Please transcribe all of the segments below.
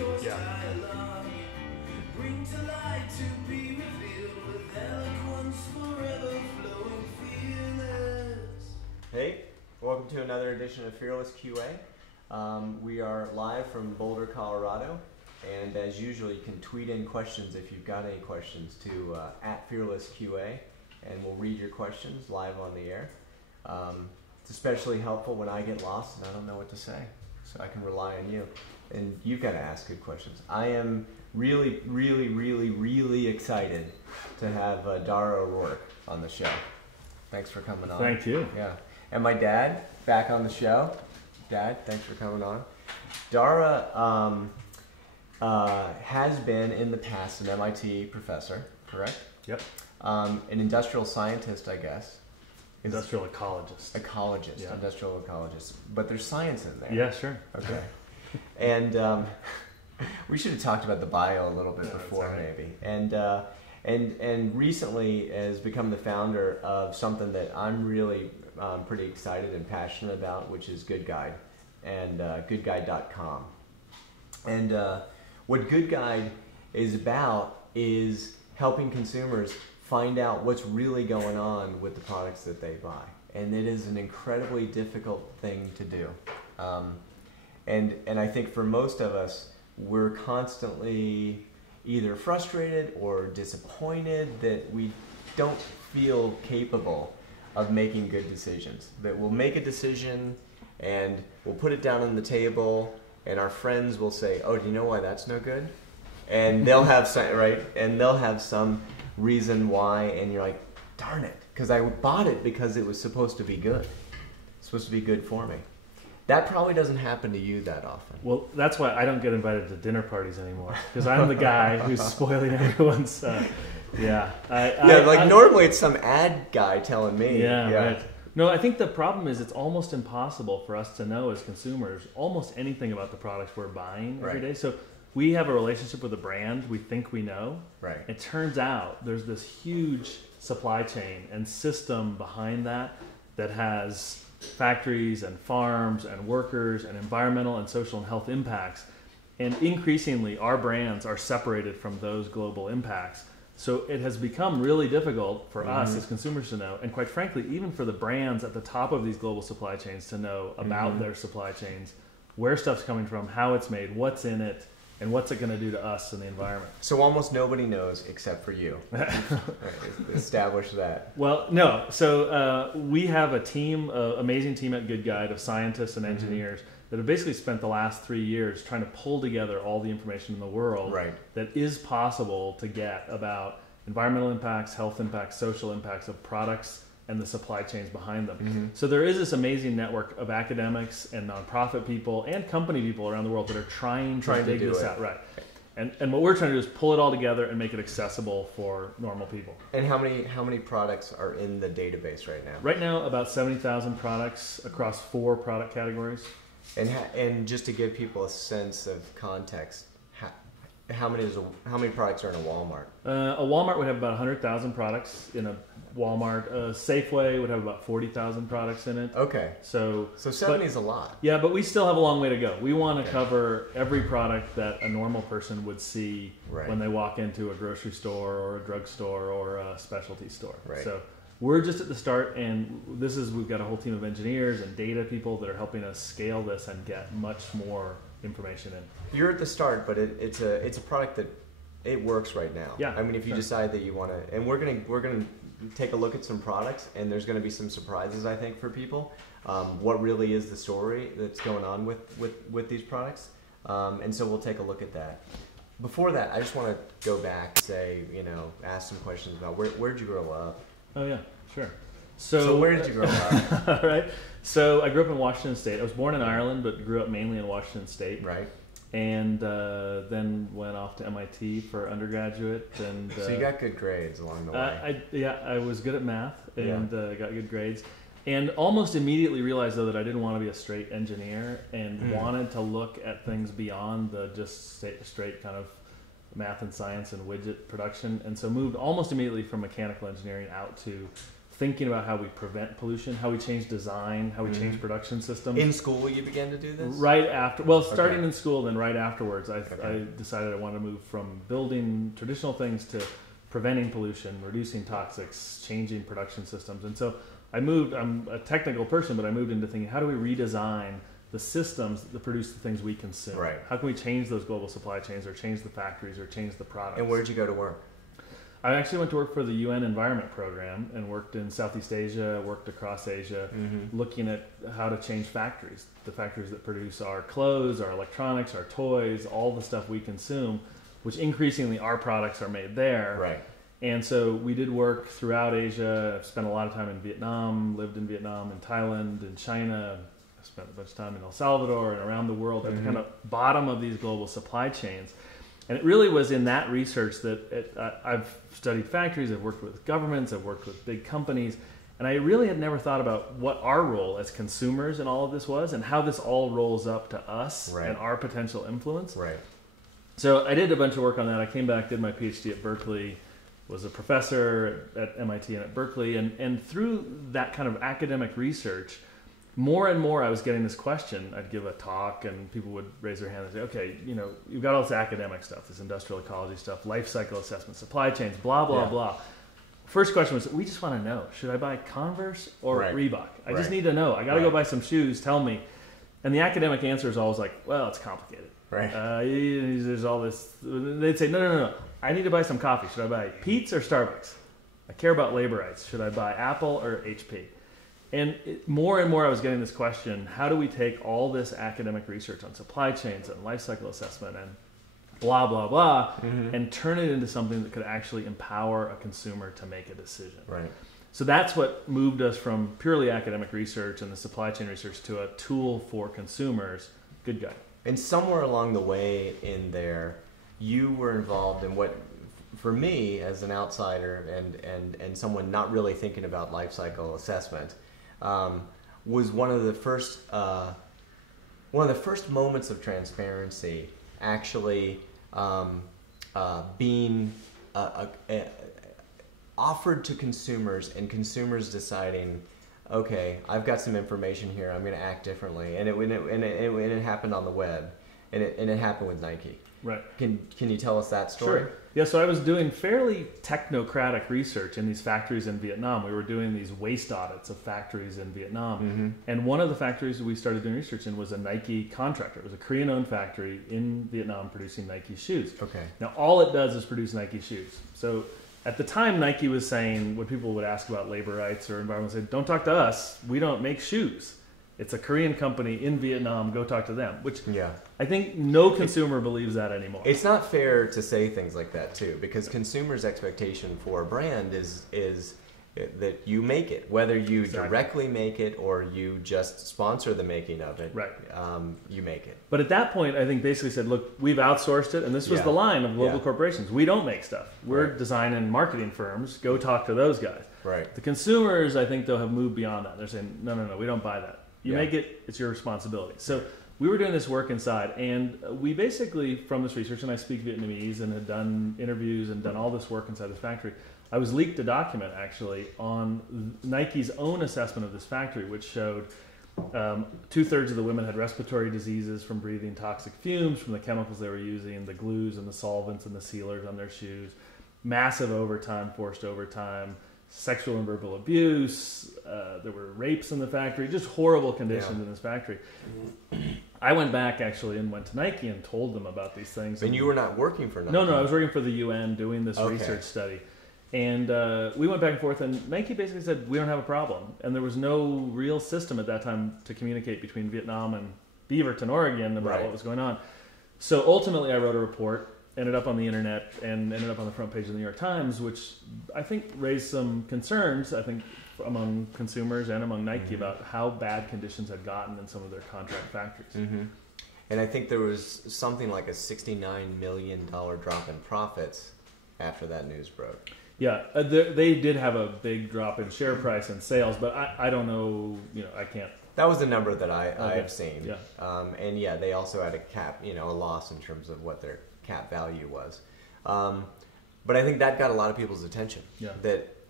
Yeah. Bring to light to be revealed with eloquence forever flowing fearless. Hey, welcome to another edition of Fearless QA. We are live from Boulder, Colorado, and as usual, you can tweet in questions if you've got any questions to @FearlessQA, and we'll read your questions live on the air. It's especially helpful when I get lost and I don't know what to say, so I can rely on you. And you've got to ask good questions. I am really, really, really, really excited to have Dara O'Rourke on the show. Thanks for coming on. Thank you. Yeah. And my dad, back on the show. Dad, thanks for coming on. Dara has been in the past an MIT professor, correct? Yep. An industrial scientist, I guess. Industrial ecologist. Ecologist, Yeah. Industrial ecologist. But there's science in there. Yeah, sure. Okay. And we should have talked about the bio a little bit Yeah, before, that's all right. maybe. And recently has become the founder of something that I'm really pretty excited and passionate about, which is GoodGuide and GoodGuide.com. And what GoodGuide is about is helping consumers find out what's really going on with the products that they buy. And it is an incredibly difficult thing to do. And I think for most of us, we're constantly either frustrated or disappointed that we don't feel capable of making good decisions. That we'll make a decision and we'll put it down on the table and our friends will say, oh, do you know why that's no good? And they'll have some, right? And they'll have some reason why, and you're like, darn it, because I bought it because it was supposed to be good. It's supposed to be good for me. That probably doesn't happen to you that often. Well, that's why I don't get invited to dinner parties anymore, because I'm the guy who's spoiling everyone's. Normally it's some ad guy telling me. Yeah, right. No, I think the problem is it's almost impossible for us to know as consumers almost anything about the products we're buying every day. So we have a relationship with a brand we think we know. Right. It turns out there's this huge supply chain and system behind that has factories and farms and workers and environmental and social and health impacts. And increasingly, our brands are separated from those global impacts. So it has become really difficult for us as consumers to know, and quite frankly, even for the brands at the top of these global supply chains to know about their supply chains, where stuff's coming from, how it's made, what's in it, and what's it going to do to us and the environment. So almost nobody knows except for you. Right, establish that. Well, no. So we have a team, an amazing team at GoodGuide of scientists and engineers that have basically spent the last 3 years trying to pull together all the information in the world that is possible to get about environmental impacts, health impacts, social impacts of products and the supply chains behind them. So there is this amazing network of academics and nonprofit people and company people around the world that are trying to dig this out. Right. And what we're trying to do is pull it all together and make it accessible for normal people. And how many products are in the database right now? Right now, about 70,000 products across 4 product categories. And just to give people a sense of context, how many products are in a Walmart? A Walmart would have about 100,000 products in a Walmart. Safeway would have about 40,000 products in it. Okay. So 70 is a lot. Yeah, but we still have a long way to go. We want to cover every product that a normal person would see when they walk into a grocery store or a drugstore or a specialty store. Right. So we're just at the start, and we've got a whole team of engineers and data people that are helping us scale this and get much more information in. You're at the start, but it's a product that it works right now. Yeah. I mean, if you decide that you want to, and we're gonna take a look at some products, and there's gonna be some surprises, I think, for people. What really is the story that's going on with these products, and so we'll take a look at that. Before that, I just want to go back, ask some questions about where'd you grow up? Oh yeah, sure. So where did you grow up? All right. So I grew up in Washington State. I was born in Ireland, but grew up mainly in Washington State. Right. And then went off to MIT for undergraduate. And so you got good grades along the way. I was good at math and got good grades. And almost immediately realized, though, that I didn't want to be a straight engineer and wanted to look at things beyond the just straight kind of math and science and widget production. And so moved almost immediately from mechanical engineering out to thinking about how we prevent pollution, how we change design, how we change production systems. In school, you began to do this? Right after, well, starting Okay. in school, then right afterwards, I Okay. decided I wanted to move from building traditional things to preventing pollution, reducing toxics, changing production systems. And so I moved, I'm a technical person, but I moved into thinking, how do we redesign the systems that produce the things we consume? Right. How can we change those global supply chains, or change the factories, or change the products? And where did you go to work? I actually went to work for the UN Environment Program and worked in Southeast Asia, worked across Asia, looking at how to change factories, the factories that produce our clothes, our electronics, our toys, all the stuff we consume, which increasingly our products are made there. Right. And so we did work throughout Asia. I've spent a lot of time in Vietnam, lived in Vietnam, in Thailand, in China. I spent a bunch of time in El Salvador and around the world at the kind of bottom of these global supply chains. And it really was in that research that I've studied factories, I've worked with governments, I've worked with big companies, and I really had never thought about what our role as consumers in all of this was, and how this all rolls up to us Right. and our potential influence. Right. So I did a bunch of work on that. I came back, did my PhD at Berkeley, was a professor at MIT and at Berkeley, and through that kind of academic research, more and more I was getting this question. I'd give a talk and people would raise their hand and say, okay, you know, you've got all this academic stuff, this industrial ecology stuff, life cycle assessment, supply chains, blah, blah, Yeah. blah. First question was, we just want to know, should I buy Converse or Right. Reebok? I just Right. need to know. I got to Right. go buy some shoes, tell me. And the academic answer is always like, well, it's complicated. Right. There's all this. They'd say, no. I need to buy some coffee. Should I buy Pete's or Starbucks? I care about labor rights. Should I buy Apple or HP? And more and more I was getting this question, how do we take all this academic research on supply chains and life cycle assessment and blah, blah, blah, and turn it into something that could actually empower a consumer to make a decision? Right. So that's what moved us from purely academic research and the supply chain research to a tool for consumers, GoodGuide. And somewhere along the way in there, you were involved in what, for me as an outsider and someone not really thinking about life cycle assessment, was one of the first moments of transparency actually being offered to consumers, and consumers deciding, okay, I've got some information here, I'm going to act differently, and it happened on the web, and it happened with Nike. Right. Can you tell us that story? Sure. Yeah, so I was doing fairly technocratic research in these factories in Vietnam. We were doing these waste audits of factories in Vietnam. And one of the factories we started doing research in was a Nike contractor. It was a Korean-owned factory in Vietnam producing Nike shoes. Okay. Now, all it does is produce Nike shoes. So at the time, Nike was saying, when people would ask about labor rights or environment, say, don't talk to us. We don't make shoes. It's a Korean company in Vietnam. Go talk to them. Which Yeah. I think no consumer believes that anymore. It's not fair to say things like that too, because consumers' expectation for a brand is that you make it, whether you Exactly. directly make it or you just sponsor the making of it. Right. You make it. But at that point, I think basically said, look, we've outsourced it, and this was Yeah. the line of global Yeah. corporations. We don't make stuff. We're Right. design and marketing firms. Go talk to those guys. Right. The consumers, I think, though, have moved beyond that. They're saying, no, we don't buy that. You Yeah. make it, it's your responsibility. So we were doing this work inside, and we basically, from this research, and I speak Vietnamese and had done interviews and done all this work inside this factory, I was leaked a document, actually, on Nike's own assessment of this factory, which showed 2/3 of the women had respiratory diseases from breathing toxic fumes from the chemicals they were using, the glues and the solvents and the sealers on their shoes, massive overtime, forced overtime, sexual and verbal abuse, there were rapes in the factory, just horrible conditions in this factory. I went back actually and went to Nike and told them about these things. And you were not working for Nike? No, I was working for the UN doing this Okay. research study. And we went back and forth, and Nike basically said, we don't have a problem. And there was no real system at that time to communicate between Vietnam and Beaverton, Oregon about Right. what was going on. So ultimately I wrote a report, ended up on the internet, and ended up on the front page of the New York Times, which I think raised some concerns, I think, among consumers and among Nike about how bad conditions had gotten in some of their contract factories. Mm-hmm. And I think there was something like a $69 million drop in profits after that news broke. Yeah, they did have a big drop in share price and sales, but I don't know, I can't. That was the number that I Okay. have seen. Yeah. And yeah, they also had a cap, a loss in terms of what their cap value was. But I think that got a lot of people's attention. Yeah. That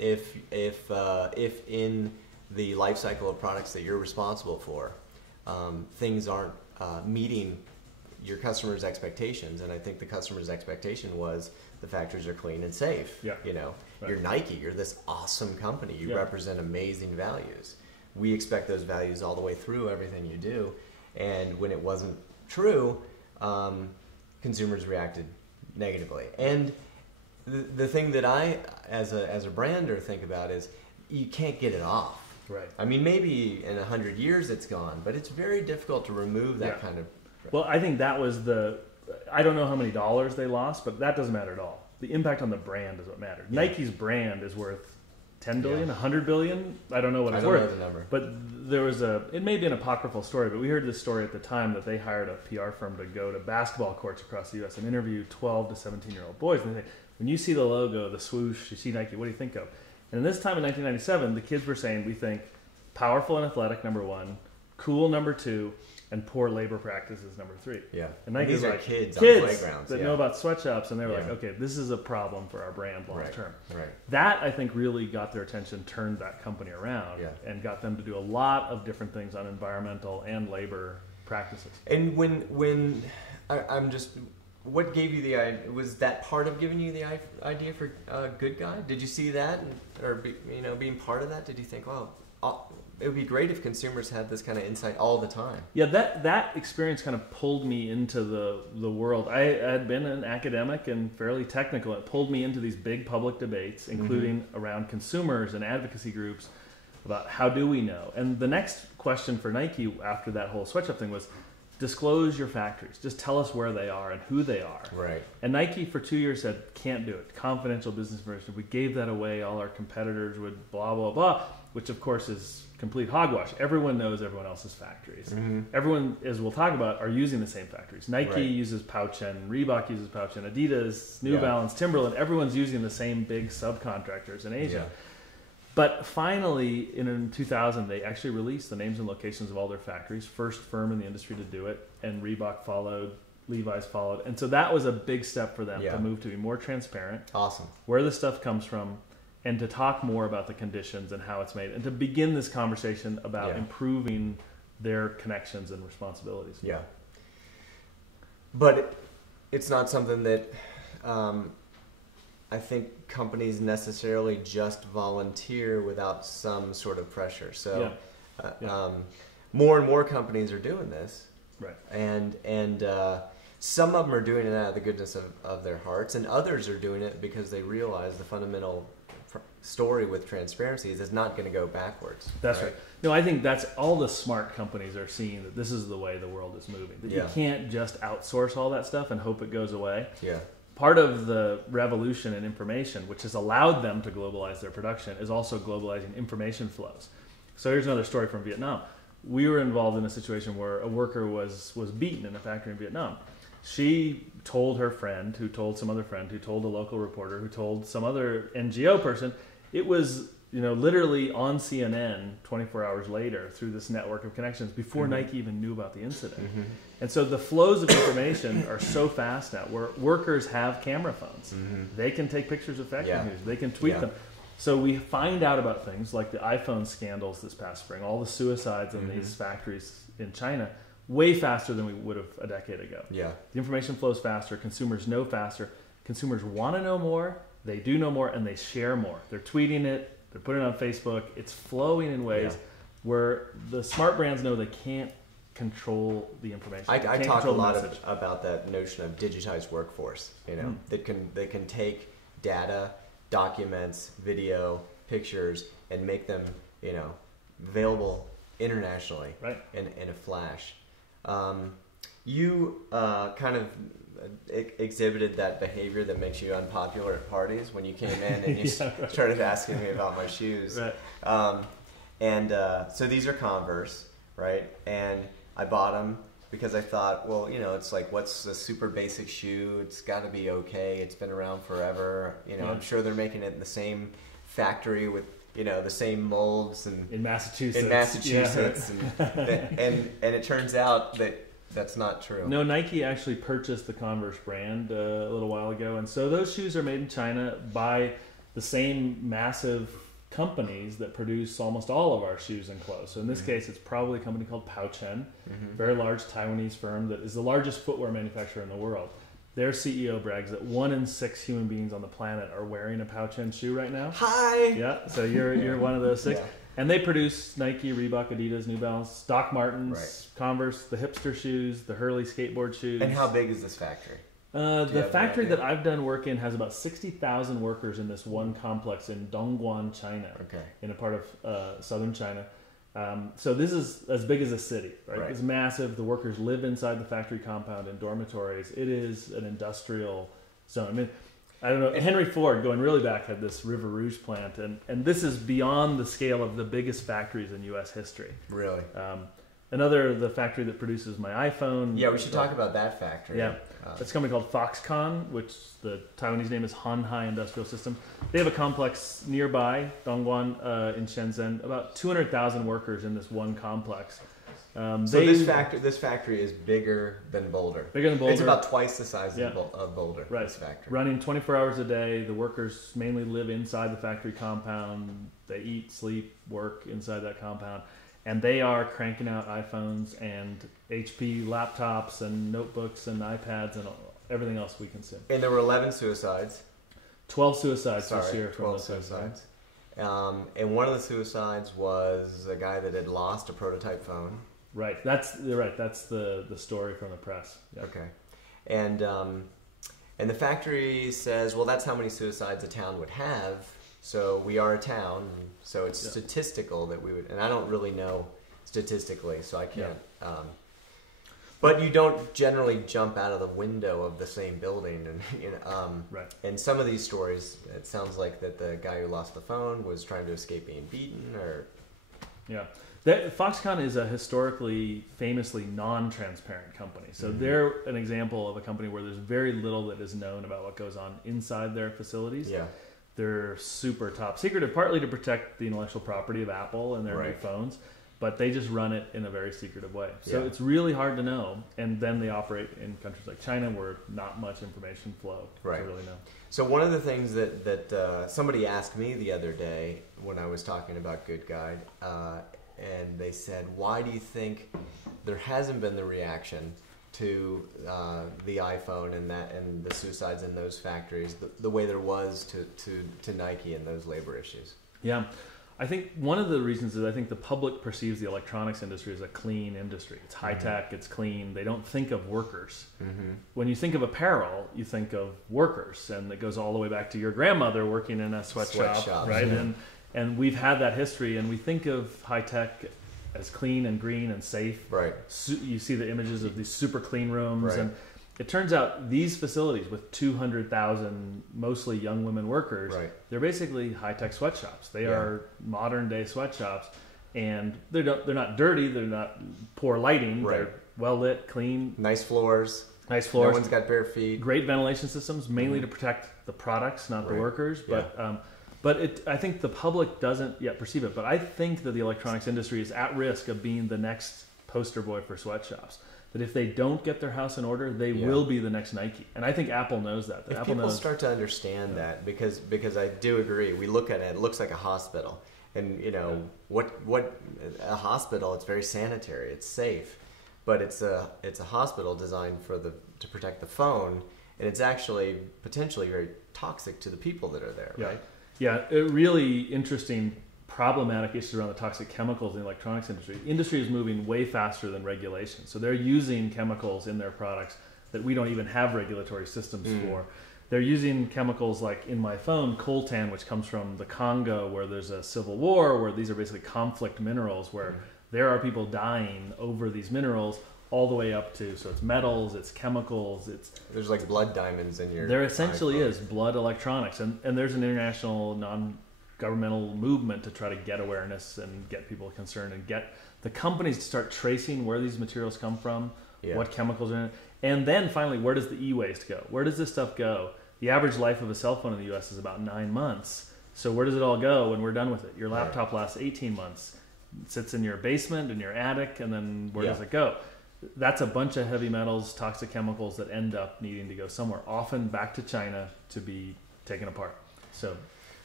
if in the life cycle of products that you're responsible for, things aren't meeting your customers' expectations, and I think the customer's expectation was the factories are clean and safe. Yeah. You know, Right. you're Nike, you're this awesome company, you Yeah. represent amazing values. We expect those values all the way through everything you do, and when it wasn't true, consumers reacted negatively. And the thing that I, as a brander, think about is you can't get it off. Right. I mean, maybe in 100 years it's gone, but it's very difficult to remove that Yeah. kind of. Well, I think that was I don't know how many dollars they lost, but that doesn't matter at all. The impact on the brand is what mattered. Yeah. Nike's brand is worth 10 billion, Yeah. 100 billion. I don't know what I it's don't worth. know the number. But there was it may be an apocryphal story, but we heard this story at the time that they hired a PR firm to go to basketball courts across the U.S. and interview 12 to 17-year-old boys. And they say, when you see the logo, the swoosh, you see Nike, what do you think of? And in this time in 1997, the kids were saying, we think powerful and athletic, number one, cool, number two, and poor labor practices, number three. Yeah. And Nike's these are like, kids on kids playgrounds. that Yeah. know about sweatshops, and they were like, Yeah. okay, this is a problem for our brand long Right. term. Right. That, I think, really got their attention, turned that company around, Yeah. and got them to do a lot of different things on environmental and labor practices. And when I'm just, what gave you the idea? Was that part of giving you the idea for GoodGuide? Did you see that, or being part of that? Did you think, well, it would be great if consumers had this kind of insight all the time? Yeah, that experience kind of pulled me into the world. I had been an academic and fairly technical. It pulled me into these big public debates, including around consumers and advocacy groups about how do we know. And the next question for Nike after that whole sweatshop thing was, disclose your factories. Just tell us where they are and who they are. Right. And Nike for 2 years said, can't do it. Confidential business information. If we gave that away, all our competitors would blah, blah, blah, which of course is complete hogwash. Everyone knows everyone else's factories. Mm-hmm. Everyone, as we'll talk about, are using the same factories. Nike Right. uses Pouchen, Reebok uses Pouchen, Adidas, New Yeah. Balance, Timberland. Everyone's using the same big subcontractors in Asia. Yeah. But finally, in 2000, they actually released the names and locations of all their factories. First firm in the industry to do it, and Reebok followed, Levi's followed. And so that was a big step for them Yeah. to move to be more transparent, Awesome. where the stuff comes from, and to talk more about the conditions and how it's made, and to begin this conversation about Yeah. improving their connections and responsibilities. Yeah. But it's not something that I think companies necessarily just volunteer without some sort of pressure. So more and more companies are doing this. Right. And some of them are doing it out of the goodness of their hearts, and others are doing it because they realize the fundamental story with transparency is it's not going to go backwards. That's right. No, I think that's all the smart companies are seeing, that this is the way the world is moving. That you can't just outsource all that stuff and hope it goes away. Yeah. Part of the revolution in information, which has allowed them to globalize their production, is also globalizing information flows. So here's another story from Vietnam. We were involved in a situation where a worker was beaten in a factory in Vietnam. She told her friend, who told some other friend, who told a local reporter, who told some other NGO person. It was, literally on CNN 24 hours later through this network of connections before Nike even knew about the incident. Mm-hmm. And so the flows of information are so fast now, where workers have camera phones. Mm-hmm. They can take pictures of factory Yeah. news. They can tweet Yeah. them. So we find out about things like the iPhone scandals this past spring, all the suicides in these factories in China, way faster than we would have a decade ago. Yeah. The information flows faster. Consumers know faster. Consumers want to know more. They do know more, and they share more. They're tweeting it. They're putting it on Facebook. It's flowing in ways where the smart brands know they can't control the information. I They can't talk a control the lot message. about that notion of digitized workforce. That can take data, documents, video, pictures, and make them available internationally. Right. In a flash. You kind of exhibited that behavior that makes you unpopular at parties when you came in and you started asking me about my shoes. Right. So these are Converse, right? And I bought them because I thought, well, it's like, what's a super basic shoe? It's got to be okay. It's been around forever. I'm sure they're making it in the same factory with the same molds and In Massachusetts. and it turns out that that's not true. No, Nike actually purchased the Converse brand a little while ago, and so those shoes are made in China by the same massive companies that produce almost all of our shoes and clothes. So in this case, it's probably a company called Pouchen, very large Taiwanese firm that is the largest footwear manufacturer in the world. Their CEO brags that 1 in 6 human beings on the planet are wearing a Pouchen shoe right now. Hi! Yeah, so you're one of those 6. Yeah. And they produce Nike, Reebok, Adidas, New Balance, Doc Martens, Right. Converse, the hipster shoes, the Hurley skateboard shoes. And how big is this factory? The factory that I've done work in has about 60,000 workers in this one complex in Dongguan, China, Okay. in a part of southern China. So this is as big as a city, right? Right. It's massive. The workers live inside the factory compound in dormitories. It is an industrial zone. I mean, I don't know. Henry Ford, going really back, had this River Rouge plant, and this is beyond the scale of the biggest factories in U.S. history. Really? The factory that produces my iPhone. Yeah, we should talk about that factory. Yeah. It's a company called Foxconn, which the Taiwanese name is Hanhai Industrial Systems. They have a complex nearby, Dongguan, in Shenzhen. About 200,000 workers in this one complex. So this factory is bigger than Boulder. Bigger than Boulder. It's about twice the size Yeah. of Boulder. Right. This factory. Running 24 hours a day. The workers mainly live inside the factory compound. They eat, sleep, work inside that compound. And they are cranking out iPhones and HP laptops and notebooks and iPads and everything else we consume. And there were 11 suicides. 12 suicides this Sorry, year. from 12 those guys, suicides. And one of the suicides was a guy that had lost a prototype phone. Right. You're right. That's the story from the press. Yep. Okay. And the factory says, well, that's how many suicides a town would have. So we are a town, so it's statistical that we would, and I don't really know statistically, so I can't. But you don't generally jump out of the window of the same building, and Right. And some of these stories, it sounds like that the guy who lost the phone was trying to escape being beaten, or Yeah. Foxconn is a historically, famously non-transparent company. So they're an example of a company where there's very little that is known about what goes on inside their facilities. yeah, They're super top secretive, partly to protect the intellectual property of Apple and their new Right. phones, but they just run it in a very secretive way. So Yeah. it's really hard to know. And then they operate in countries like China where not much information flow Right. to really know. So one of the things that somebody asked me the other day when I was talking about GoodGuide, and they said, why do you think there hasn't been the reaction to the iPhone and the suicides in those factories the way there was to Nike and those labor issues? Yeah. I think one of the reasons is I think the public perceives the electronics industry as a clean industry. It's high tech, it's clean. They don't think of workers. Mm-hmm. When you think of apparel, you think of workers, and it goes all the way back to your grandmother working in a sweatshop, right? Yeah. And we've had that history, and we think of high tech as clean and green and safe. Right. You see the images of these super clean rooms, Right. and it turns out these facilities with 200,000 mostly young women workers, Right. they're basically high-tech sweatshops. They Yeah. are modern-day sweatshops, and they're not dirty. They're not poor lighting. Right. They're well-lit, clean, Nice floors. nice No floors. one's got bare feet. Great ventilation systems, mainly to protect the products, not the Right. workers. Yeah. But I think the public doesn't yet perceive it. But I think that the electronics industry is at risk of being the next poster boy for sweatshops. That if they don't get their house in order, they Yeah. will be the next Nike. And I think Apple knows that. If Apple people knows. start to understand that, because I do agree, we look at it, it looks like a hospital, and what a hospital, it's very sanitary, it's safe, but it's a hospital designed to protect the phone, and it's actually potentially very toxic to the people that are there, Yeah. right? Yeah, a really interesting, problematic issues around the toxic chemicals in the electronics industry. Industry is moving way faster than regulation. So they're using chemicals in their products that we don't even have regulatory systems for. They're using chemicals like in my phone, coltan, which comes from the Congo, where there's a civil war, where these are basically conflict minerals, where there are people dying over these minerals, all the way up to, so it's metals, it's chemicals, There's like blood diamonds in your there essentially iPhone. is blood electronics, and there's an international non-governmental movement to try to get awareness and get people concerned and get the companies to start tracing where these materials come from, Yeah. what chemicals are in it, and then finally, where does the e-waste go? Where does this stuff go? The average life of a cell phone in the US is about 9 months. So where does it all go when we're done with it? Your laptop lasts 18 months. It sits in your basement, in your attic, and then where does it go? That's a bunch of heavy metals, toxic chemicals that end up needing to go somewhere, often back to China to be taken apart. So,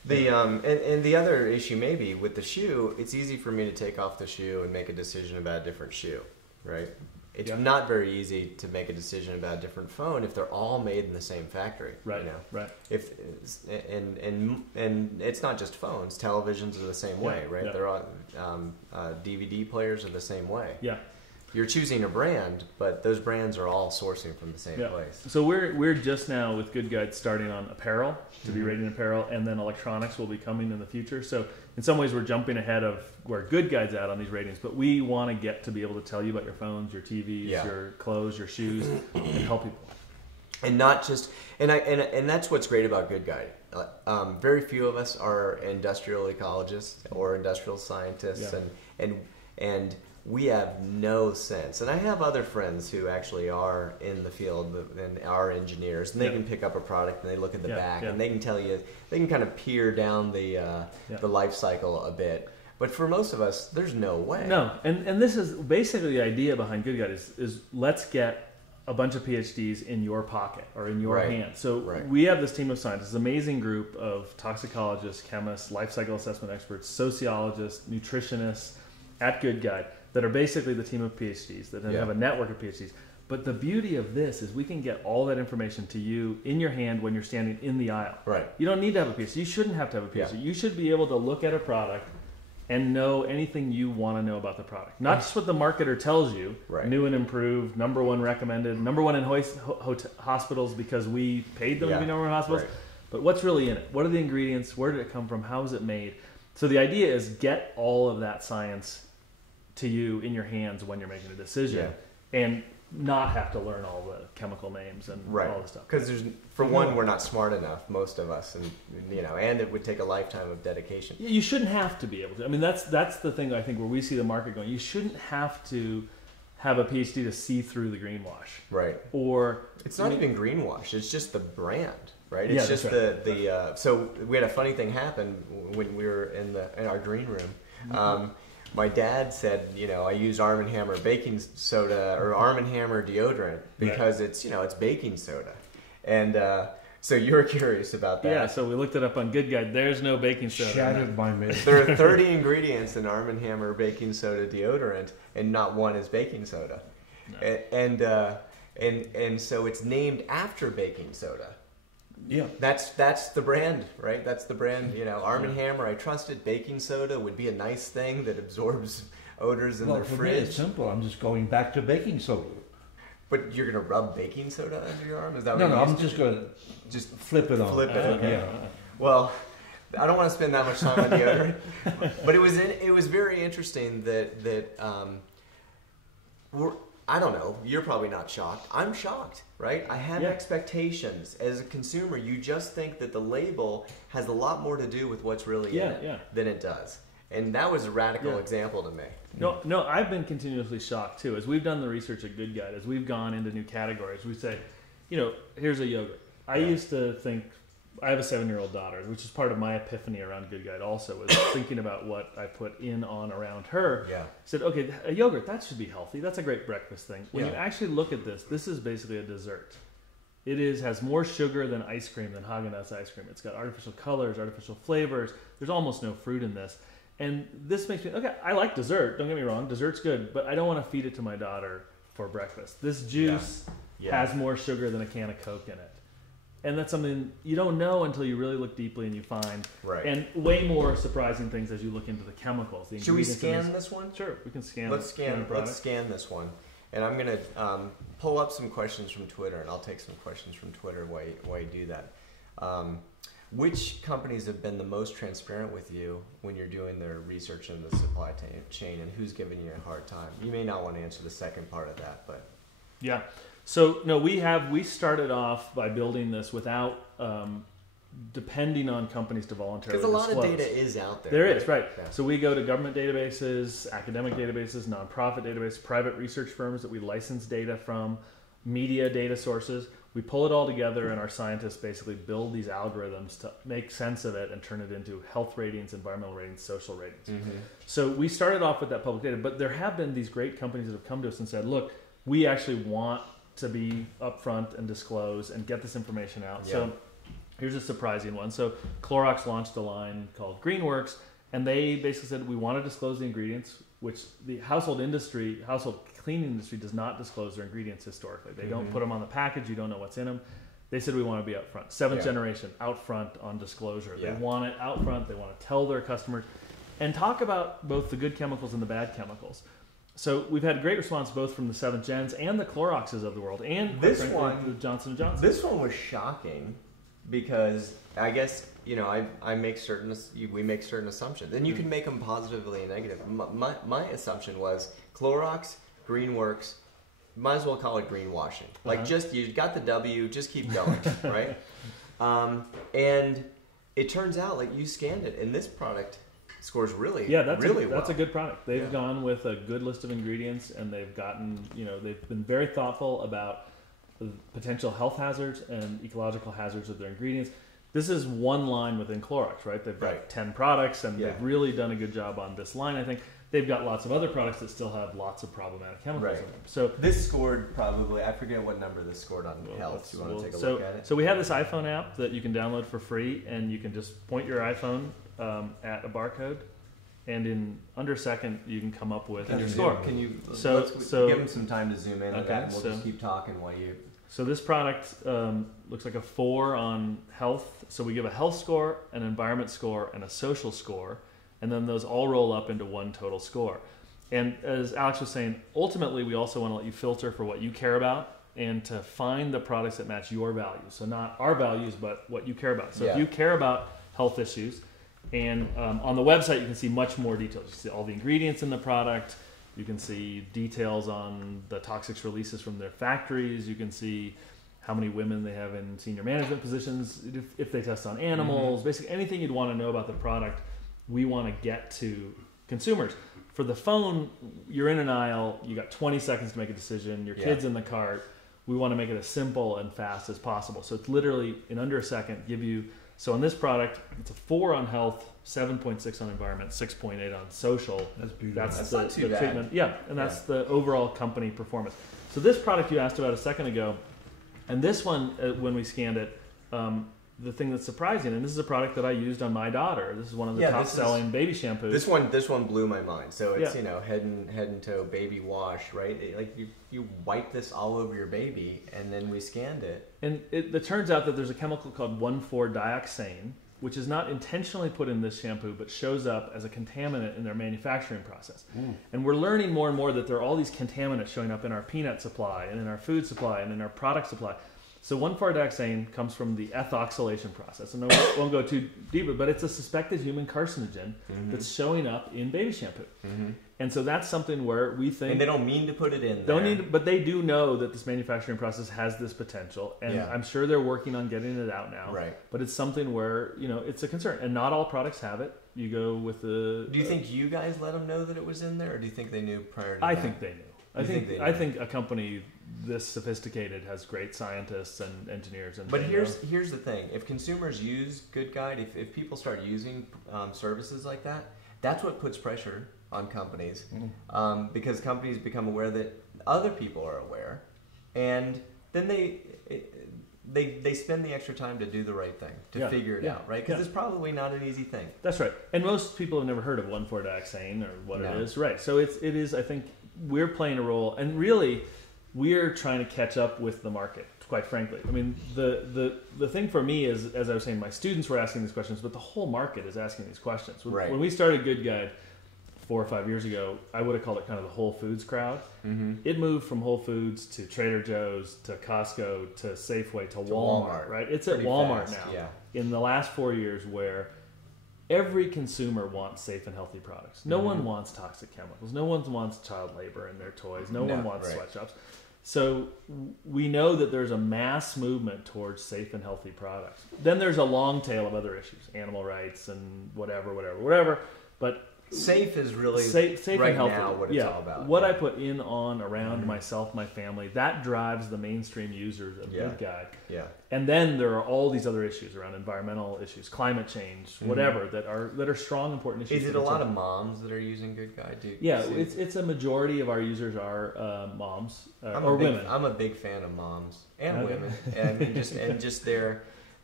And the other issue maybe with the shoe, it's easy for me to take off the shoe and make a decision about a different shoe, right? It's not very easy to make a decision about a different phone if they're all made in the same factory. Right. You know? Right. If and it's not just phones. Televisions are the same way, right? Yeah. They're all DVD players are the same way. Yeah. You're choosing a brand, but those brands are all sourcing from the same place. So we're just now with GoodGuide starting on apparel to be rated in apparel, and then electronics will be coming in the future. So in some ways we're jumping ahead of where GoodGuide's at on these ratings, but we want to get to be able to tell you about your phones, your TVs, your clothes, your shoes, and help people. And not just and that's what's great about GoodGuide. Very few of us are industrial ecologists or industrial scientists, and we have no sense. And I have other friends who actually are in the field and are engineers, and they can pick up a product and they look at the back and they can tell you, they can kind of peer down the life cycle a bit. But for most of us, there's no way. No, and this is basically the idea behind GoodGuide is let's get a bunch of PhDs in your pocket or in your hand. So we have this team of scientists, an amazing group of toxicologists, chemists, life cycle assessment experts, sociologists, nutritionists at GoodGuide that are basically the team of PhDs that then have a network of PhDs. But the beauty of this is we can get all that information to you in your hand when you're standing in the aisle. Right. You don't need to have a PhD. You shouldn't have to have a PhD. Yeah. You should be able to look at a product and know anything you want to know about the product. Not just what the marketer tells you, new and improved, number one recommended, number one in hospitals because we paid them to be number one in hospitals, but what's really in it? What are the ingredients? Where did it come from? How is it made? So the idea is get all of that science to you in your hands when you're making a decision and not have to learn all the chemical names and all the stuff. Because we're not smart enough, most of us, and it would take a lifetime of dedication. You shouldn't have to be able to. I mean, that's the thing I think where we see the market going. You shouldn't have to have a PhD to see through the greenwash. Right. Or it's not even greenwash. It's just the brand, right? It's just the so we had a funny thing happen when we were in our green room. My dad said, I use Arm & Hammer baking soda or Arm & Hammer deodorant because it's baking soda. And so you were curious about that. Yeah, so we looked it up on GoodGuide. There's no baking soda. Shattered my myth. There are 30 ingredients in Arm & Hammer baking soda deodorant, and not one is baking soda. No. And so it's named after baking soda. Yeah, that's the brand, right? That's the brand. Arm & Hammer. I trusted baking soda would be a nice thing that absorbs odors in their for fridge. Me it's simple. I'm just going back to baking soda. But you're gonna rub baking soda under your arm? Is that no? What No, I'm just gonna just flip it on. Flip it. Okay. Yeah. Well, I don't want to spend that much time on deodorant, but it was very interesting that I don't know. You're probably not shocked. I'm shocked, right? I have expectations. As a consumer, you just think that the label has a lot more to do with what's really in it than it does. And that was a radical example to me. No, I've been continuously shocked too. As we've done the research at GoodGuide, as we've gone into new categories, we say, here's a yogurt. I used to think, I have a 7-year-old daughter, which is part of my epiphany around GoodGuide also, was thinking about what I put in, on, around her. Yeah. Said, okay, a yogurt, that should be healthy. That's a great breakfast thing. When you actually look at this is basically a dessert. It has more sugar than ice cream, than Haagen-Dazs ice cream. It's got artificial colors, artificial flavors. There's almost no fruit in this. And this makes me, okay, I like dessert, don't get me wrong, dessert's good, but I don't want to feed it to my daughter for breakfast. This juice has more sugar than a can of Coke in it. And that's something you don't know until you really look deeply and you find. Right. And way more surprising things as you look into the chemicals. Should we scan this one? Sure, we can scan. Let's scan this one. And I'm going to pull up some questions from Twitter, and I'll take some questions from Twitter while you do that. Which companies have been the most transparent with you when you're doing their research in the supply chain, and who's giving you a hard time? You may not want to answer the second part of that, but... Yeah. So, no, we started off by building this without depending on companies to voluntarily disclose. Because a lot of data is out there. There is, right. Yeah. So we go to government databases, academic databases, nonprofit databases, private research firms that we license data from, media data sources. We pull it all together, and our scientists basically build these algorithms to make sense of it and turn it into health ratings, environmental ratings, social ratings. Mm-hmm. So we started off with that public data, but there have been these great companies that have come to us and said, look, we actually want to be upfront and disclose and get this information out. Yeah. So Here's a surprising one. So Clorox launched a line called Greenworks, and they basically said we want to disclose the ingredients, which the household cleaning industry does not disclose their ingredients historically. They don't put them on the package. You don't know what's in them. They said we want to be up front. Seventh generation, out front on disclosure. They want it out front. They want to tell their customers and talk about both the good chemicals and the bad chemicals. So we've had great response both from the 7th gens and the Cloroxes of the world, and This frankly, one- the Johnson & Johnson. This one was shocking because I guess we make certain assumptions, and you can make them positively and negative. My assumption was Clorox, Greenworks, might as well call it greenwashing. Like just you got the W, just keep going, right? And it turns out like you scanned it, and this product scores really well. That's a good product. They've gone with a good list of ingredients, and they've gotten they've been very thoughtful about the potential health hazards and ecological hazards of their ingredients. This is one line within Clorox, right? They've got 10 products, and they've really done a good job on this line. I think they've got lots of other products that still have lots of problematic chemicals in them. So this scored probably, I forget what number this scored on health. You want to take a look at it? So we have this iPhone app that you can download for free, and you can just point your iPhone at a barcode, and in under a second you can come up with your score. Can you let's give them some time to zoom in on Okay, that, and we'll just keep talking while you... So this product looks like a 4 on health. So we give a health score, an environment score, and a social score, and then those all roll up into one total score. And as Alex was saying, ultimately we also want to let you filter for what you care about and to find the products that match your values. So not our values, but what you care about. So if you care about health issues, and on the website you can see much more details. You can see all the ingredients in the product. You can see details on the toxics releases from their factories. You can see how many women they have in senior management positions, if they test on animals, basically anything you'd want to know about the product, we want to get to consumers. For the phone, you're in an aisle, you got 20 seconds to make a decision, your kid's in the cart. We want to make it as simple and fast as possible. So it's literally in under a second give you, so on this product, it's a 4 on health, 7.6 on environment, 6.8 on social. That's beautiful. That's the not too bad. treatment. Yeah, and that's the overall company performance. So this product you asked about a second ago, and this one, when we scanned it, the thing that's surprising, and this is a product that I used on my daughter. This is one of the top-selling baby shampoos. This one blew my mind. So it's head and toe baby wash, right? Like you wipe this all over your baby, and then we scanned it. And it turns out that there's a chemical called 1,4-dioxane, which is not intentionally put in this shampoo, but shows up as a contaminant in their manufacturing process. And we're learning more and more that there are all these contaminants showing up in our peanut supply, and in our food supply, and in our product supply. So 1,4-dioxane comes from the ethoxylation process. And I won't go too deep, but it's a suspected human carcinogen that's showing up in baby shampoo. And so that's something where we think... And they don't mean to put it in there. But they do know that this manufacturing process has this potential. And I'm sure they're working on getting it out now. Right. But it's something where, it's a concern. And not all products have it. You go with the... Do you think you guys let them know that it was in there, or do you think they knew prior to that? I think they knew. I think a company this sophisticated has great scientists and engineers. But here's the thing: if consumers use GoodGuide, if people start using services like that, that's what puts pressure on companies, because companies become aware that other people are aware, and then they spend the extra time to do the right thing, to figure it out, right? Because it's probably not an easy thing. That's right. And most people have never heard of 1,4-dioxane or what it is, right? So it is. I think we're playing a role, and really, we're trying to catch up with the market. Quite frankly, I mean, the thing for me is, as I was saying, my students were asking these questions, but the whole market is asking these questions. Right. When we started GoodGuide 4 or 5 years ago, I would have called it kind of the Whole Foods crowd. It moved from Whole Foods to Trader Joe's to Costco to Safeway to Walmart, right? It's at Walmart now. Yeah. In the last 4 years, where every consumer wants safe and healthy products. No one wants toxic chemicals. No one wants child labor in their toys. No one wants sweatshops. So we know that there's a mass movement towards safe and healthy products. Then there's a long tail of other issues, animal rights and whatever. But safe is really safe right and healthy. Now what it's all about. What I put in, on, around myself, my family, that drives the mainstream users of GoodGuide. Yeah. And then there are all these other issues around environmental issues, climate change, whatever, that are strong, important issues. Is it a lot of moms that are using GoodGuide? It's a majority of our users are moms or women. I'm a big fan of moms and women, and just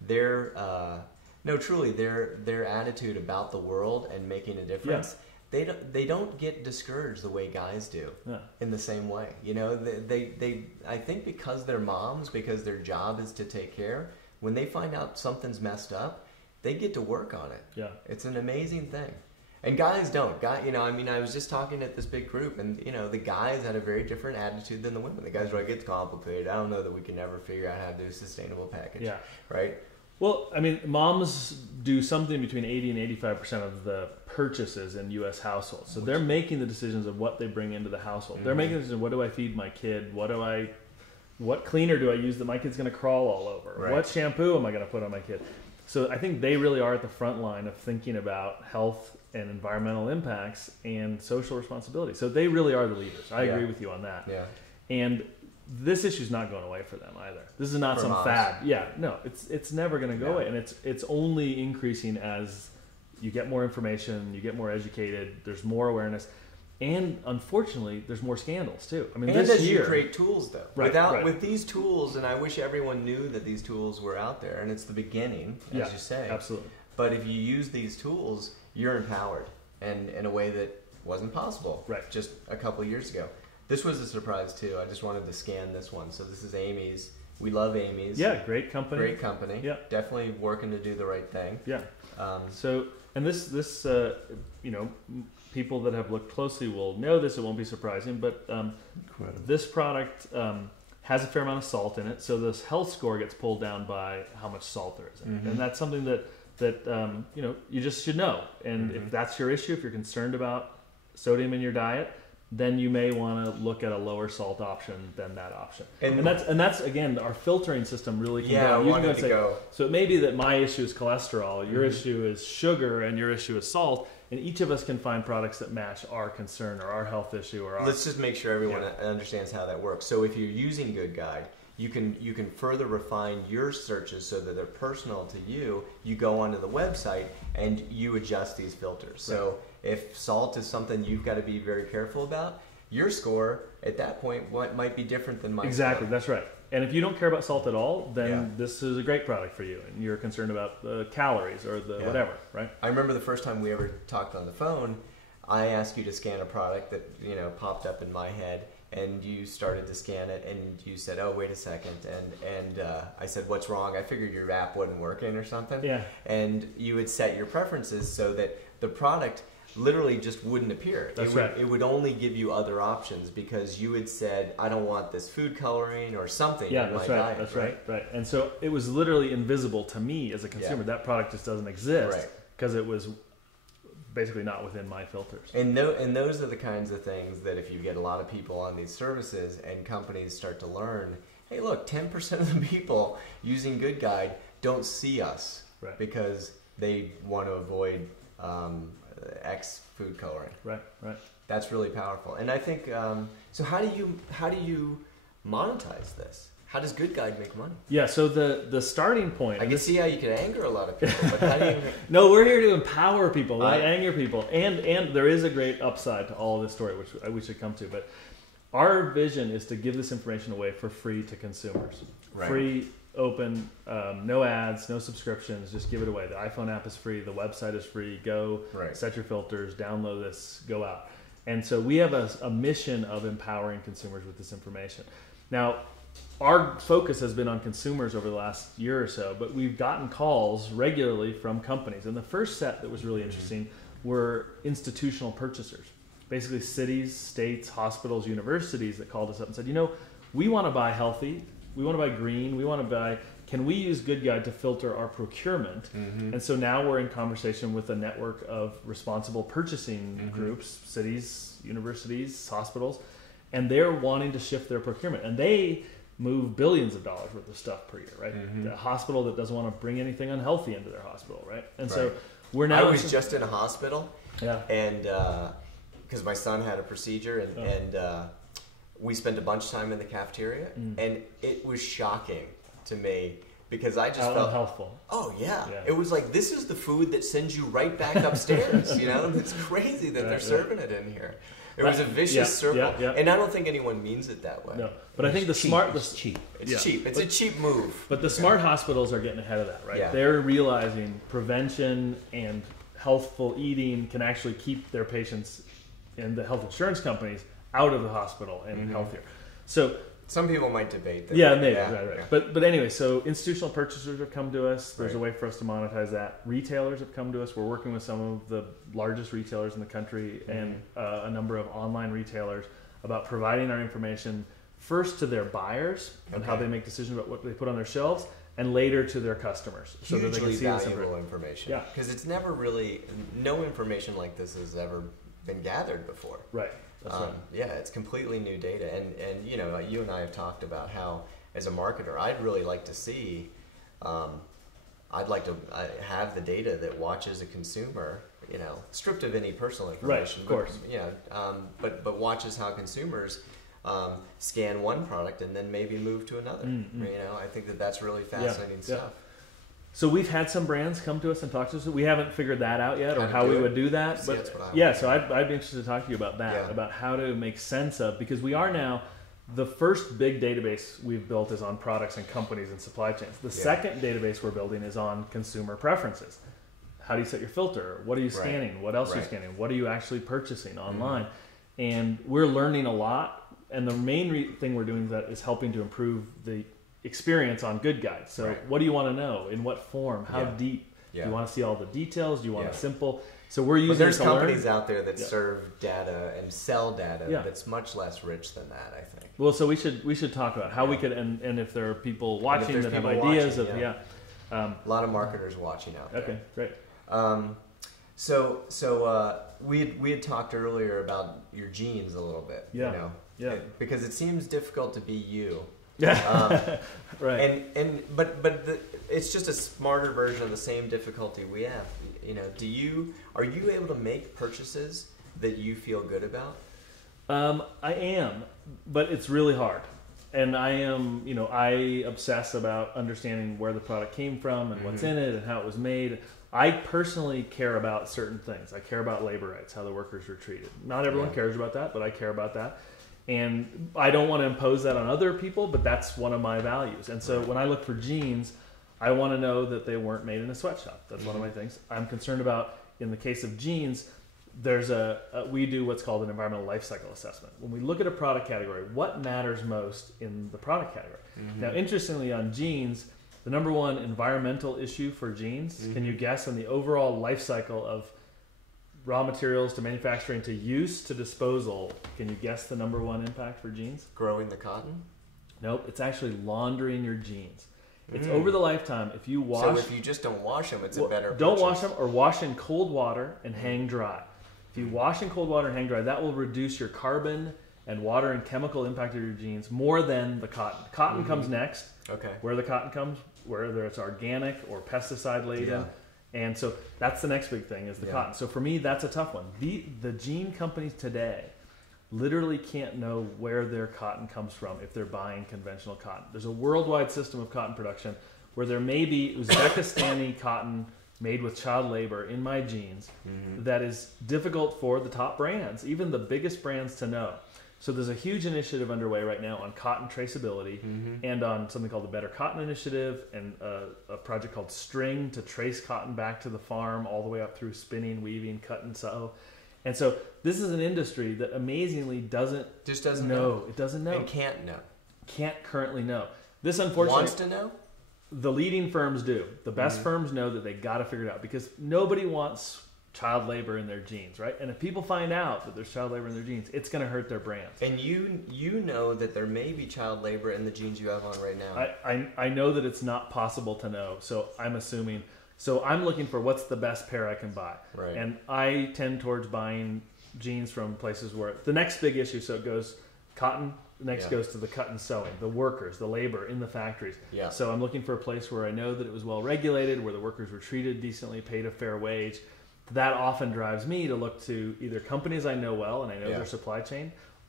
their no, truly, their attitude about the world and making a difference. They don't get discouraged the way guys do in the same way. You know, they I think because they're moms, because their job is to take care, when they find out something's messed up, they get to work on it. Yeah. It's an amazing thing. And guys don't. You know, I mean, I was just talking at this big group, and, you know, the guys had a very different attitude than the women. The guys were like, it's complicated. I don't know that we can ever figure out how to do a sustainable package. Yeah. Right? Well, I mean, moms do something between 80 and 85% of the purchases in U.S. households. So they're making the decisions of what they bring into the household. They're making the decision, what do I feed my kid? What cleaner do I use that my kid's going to crawl all over? Right. What shampoo am I going to put on my kid? So I think they really are at the front line of thinking about health and environmental impacts and social responsibility. So they really are the leaders. I agree with you on that. Yeah. And this issue's not going away for them either. This is not some fad. Yeah, no, it's never going to go away, and it's only increasing as you get more information, you get more educated, there's more awareness, and unfortunately, there's more scandals too. I mean, and this as year, you create tools though, with these tools, and I wish everyone knew that these tools were out there, and it's the beginning, as you say. Absolutely. But if you use these tools, you're empowered, and in a way that wasn't possible just a couple of years ago. This was a surprise too. I just wanted to scan this one. So this is Amy's. We love Amy's. Yeah, great company. Great company. Yeah, definitely working to do the right thing. Yeah. So, and this you know, people that have looked closely will know this. It won't be surprising, but this product has a fair amount of salt in it. So this health score gets pulled down by how much salt there is in it, and that's something that you know, you just should know. And if that's your issue, if you're concerned about sodium in your diet, then you may want to look at a lower salt option than that option. And that's again, our filtering system really can go. You can go. So it may be that my issue is cholesterol, your issue is sugar, and your issue is salt, and each of us can find products that match our concern or our health issue or our... Let's just make sure everyone understands how that works. So if you're using GoodGuide, you can further refine your searches so that they're personal to you. You go onto the website and you adjust these filters. So if salt is something you've got to be very careful about, your score at that point might be different than mine. Exactly, that's right. And if you don't care about salt at all, then this is a great product for you, and you're concerned about the calories or the whatever, right? I remember the first time we ever talked on the phone, I asked you to scan a product that, you know, popped up in my head, and you started to scan it, and you said, "Oh, wait a second," and I said, "What's wrong?" I figured your app wasn't working or something. Yeah. And you would set your preferences so that the product literally just wouldn't appear. It would only give you other options because you had said, "I don't want this food coloring or something in my diet." That's right. And so it was literally invisible to me as a consumer. That product just doesn't exist because it was basically not within my filters. And those are the kinds of things that if you get a lot of people on these services and companies start to learn, hey, look, 10% of the people using GoodGuide don't see us because they want to avoid X food coloring. Right. That's really powerful. And I think, so how do you monetize this? How does GoodGuide make money? Yeah, so the starting point... I can see how you could anger a lot of people, but how do you... No, we're here to empower people, not anger people. And there is a great upside to all of this story, which we should come to. But our vision is to give this information away for free to consumers. Right. Free, open, no ads, no subscriptions, just give it away. The iPhone app is free, the website is free. Go, set your filters, download this, go out. And so we have a mission of empowering consumers with this information. Now, our focus has been on consumers over the last year or so, but we've gotten calls regularly from companies. And the first set that was really interesting were institutional purchasers. Basically cities, states, hospitals, universities that called us up and said, you know, we want to buy healthy, we want to buy green, we want to buy, can we use GoodGuide to filter our procurement? And so now we're in conversation with a network of responsible purchasing groups, cities, universities, hospitals, and they're wanting to shift their procurement. And they move billions of dollars worth of stuff per year, right? The hospital that doesn't want to bring anything unhealthy into their hospital, right? And so we're now... I was just in a hospital, and because my son had a procedure, and we spent a bunch of time in the cafeteria, and it was shocking to me because I just felt unhealthful. Oh yeah, it was like, this is the food that sends you right back upstairs. You know, it's crazy that they're serving it in here. It was a vicious Yeah, circle, yeah, yeah. and I don't think anyone means it that way. No, but I think the It's cheap, smart, it's cheap. It's yeah. cheap. It's a cheap move. But the smart hospitals are getting ahead of that, right? Yeah. They're realizing prevention and healthful eating can actually keep their patients and the health insurance companies out of the hospital and healthier. So Some people might debate that. yeah, maybe, Yeah, right. yeah. But anyway, so institutional purchasers have come to us. There's a Right. way for us to monetize that. Retailers have come to us. We're working with some of the largest retailers in the country and a number of online retailers about providing our information first to their buyers and how Okay. they make decisions about what they put on their shelves, and later to their customers so that they can Hugely see this valuable information. information. Yeah. Because it's never really, no information like this has ever been gathered before. Right. That's right. Yeah, it's completely new data, and you know, you and I have talked about how, as a marketer, I'd really like to see, I'd like to have the data that watches a consumer, you know, stripped of any personal information, of course. But, yeah, but watches how consumers scan one product and then maybe move to another. You know, I think that that's really fascinating yeah. stuff. So we've had some brands come to us and talk to us. We haven't figured that out yet, or How to how do we it? would do that. See, But that's what I yeah, would so I'd be interested to talk to you about that, Yeah. about how to make sense of, because we are now, the first big database we've built is on products and companies and supply chains. The second database we're building is on consumer preferences. How do you set your filter? What are you Right. scanning? What else are you Right. scanning? What are you actually purchasing online? And we're learning a lot. And the main thing we're doing is helping to improve the experience on GoodGuide. So Right. what do you want to know? In what form? How Yeah. deep? Yeah. Do you want to see all the details? Do you want Yeah. a simple? So we're using But there's it to learn. companies out there that Yeah. serve data and sell data Yeah. that's much less rich than that, I think. Well, so we should talk about how we Yeah. could, and if there are people watching there's that have people ideas watching, of yeah. yeah. A lot of marketers watching out there. Okay, great. So we had talked earlier about your genes a little bit. Yeah. You know, Yeah. because it seems difficult to be you. Yeah. Right. But it's just a smarter version of the same difficulty we have. You know, are you able to make purchases that you feel good about? I am, but it's really hard. And I obsess about understanding where the product came from and what's in it and how it was made. I personally care about certain things. I care about labor rights, how the workers were treated. Not everyone Yeah. cares about that, but I care about that. And I don't want to impose that on other people, but that's one of my values. And so when I look for jeans, I want to know that they weren't made in a sweatshop. That's one of my things. I'm concerned about, in the case of jeans, we do what's called an environmental life cycle assessment. When we look at a product category, what matters most in the product category? Now, interestingly, on jeans, the number one environmental issue for jeans, can you guess, in the overall life cycle of raw materials to manufacturing to use to disposal, can you guess the number one impact for jeans? Growing the cotton? Nope, it's actually laundering your jeans. It's over the lifetime. If you wash, So if you just don't wash them, it's a better don't purchase. wash them, or wash in cold water and hang dry. If you wash in cold water and hang dry, that will reduce your carbon and water and chemical impact of your jeans more than the cotton. Cotton comes next. Okay. Where the cotton comes, whether it's organic or pesticide laden. Yeah. And so that's the next big thing is the cotton. So for me, that's a tough one. The jean companies today literally can't know where their cotton comes from if they're buying conventional cotton. There's a worldwide system of cotton production where there may be Uzbekistani cotton made with child labor in my jeans that is difficult for the top brands, even the biggest brands, to know. So there's a huge initiative underway right now on cotton traceability and on something called the Better Cotton Initiative and a project called String to trace cotton back to the farm all the way up through spinning, weaving, cut and sew. And so this is an industry that amazingly doesn't know. It doesn't know. And can't know. Can't currently know. This unfortunately Wants to know? the leading firms do. The best firms know that they got to figure it out because nobody wants child labor in their jeans, right? And if people find out that there's child labor in their jeans, it's going to hurt their brands. And you know that there may be child labor in the jeans you have on right now. I know that it's not possible to know, so I'm assuming. So I'm looking for what's the best pair I can buy. Right. And I tend towards buying jeans from places where the next big issue, so it goes cotton, the next goes to the cut and sewing, the workers, the labor in the factories. Yeah. So I'm looking for a place where I know that it was well regulated, where the workers were treated decently, paid a fair wage. That often drives me to look to either companies I know well and I know their supply chain,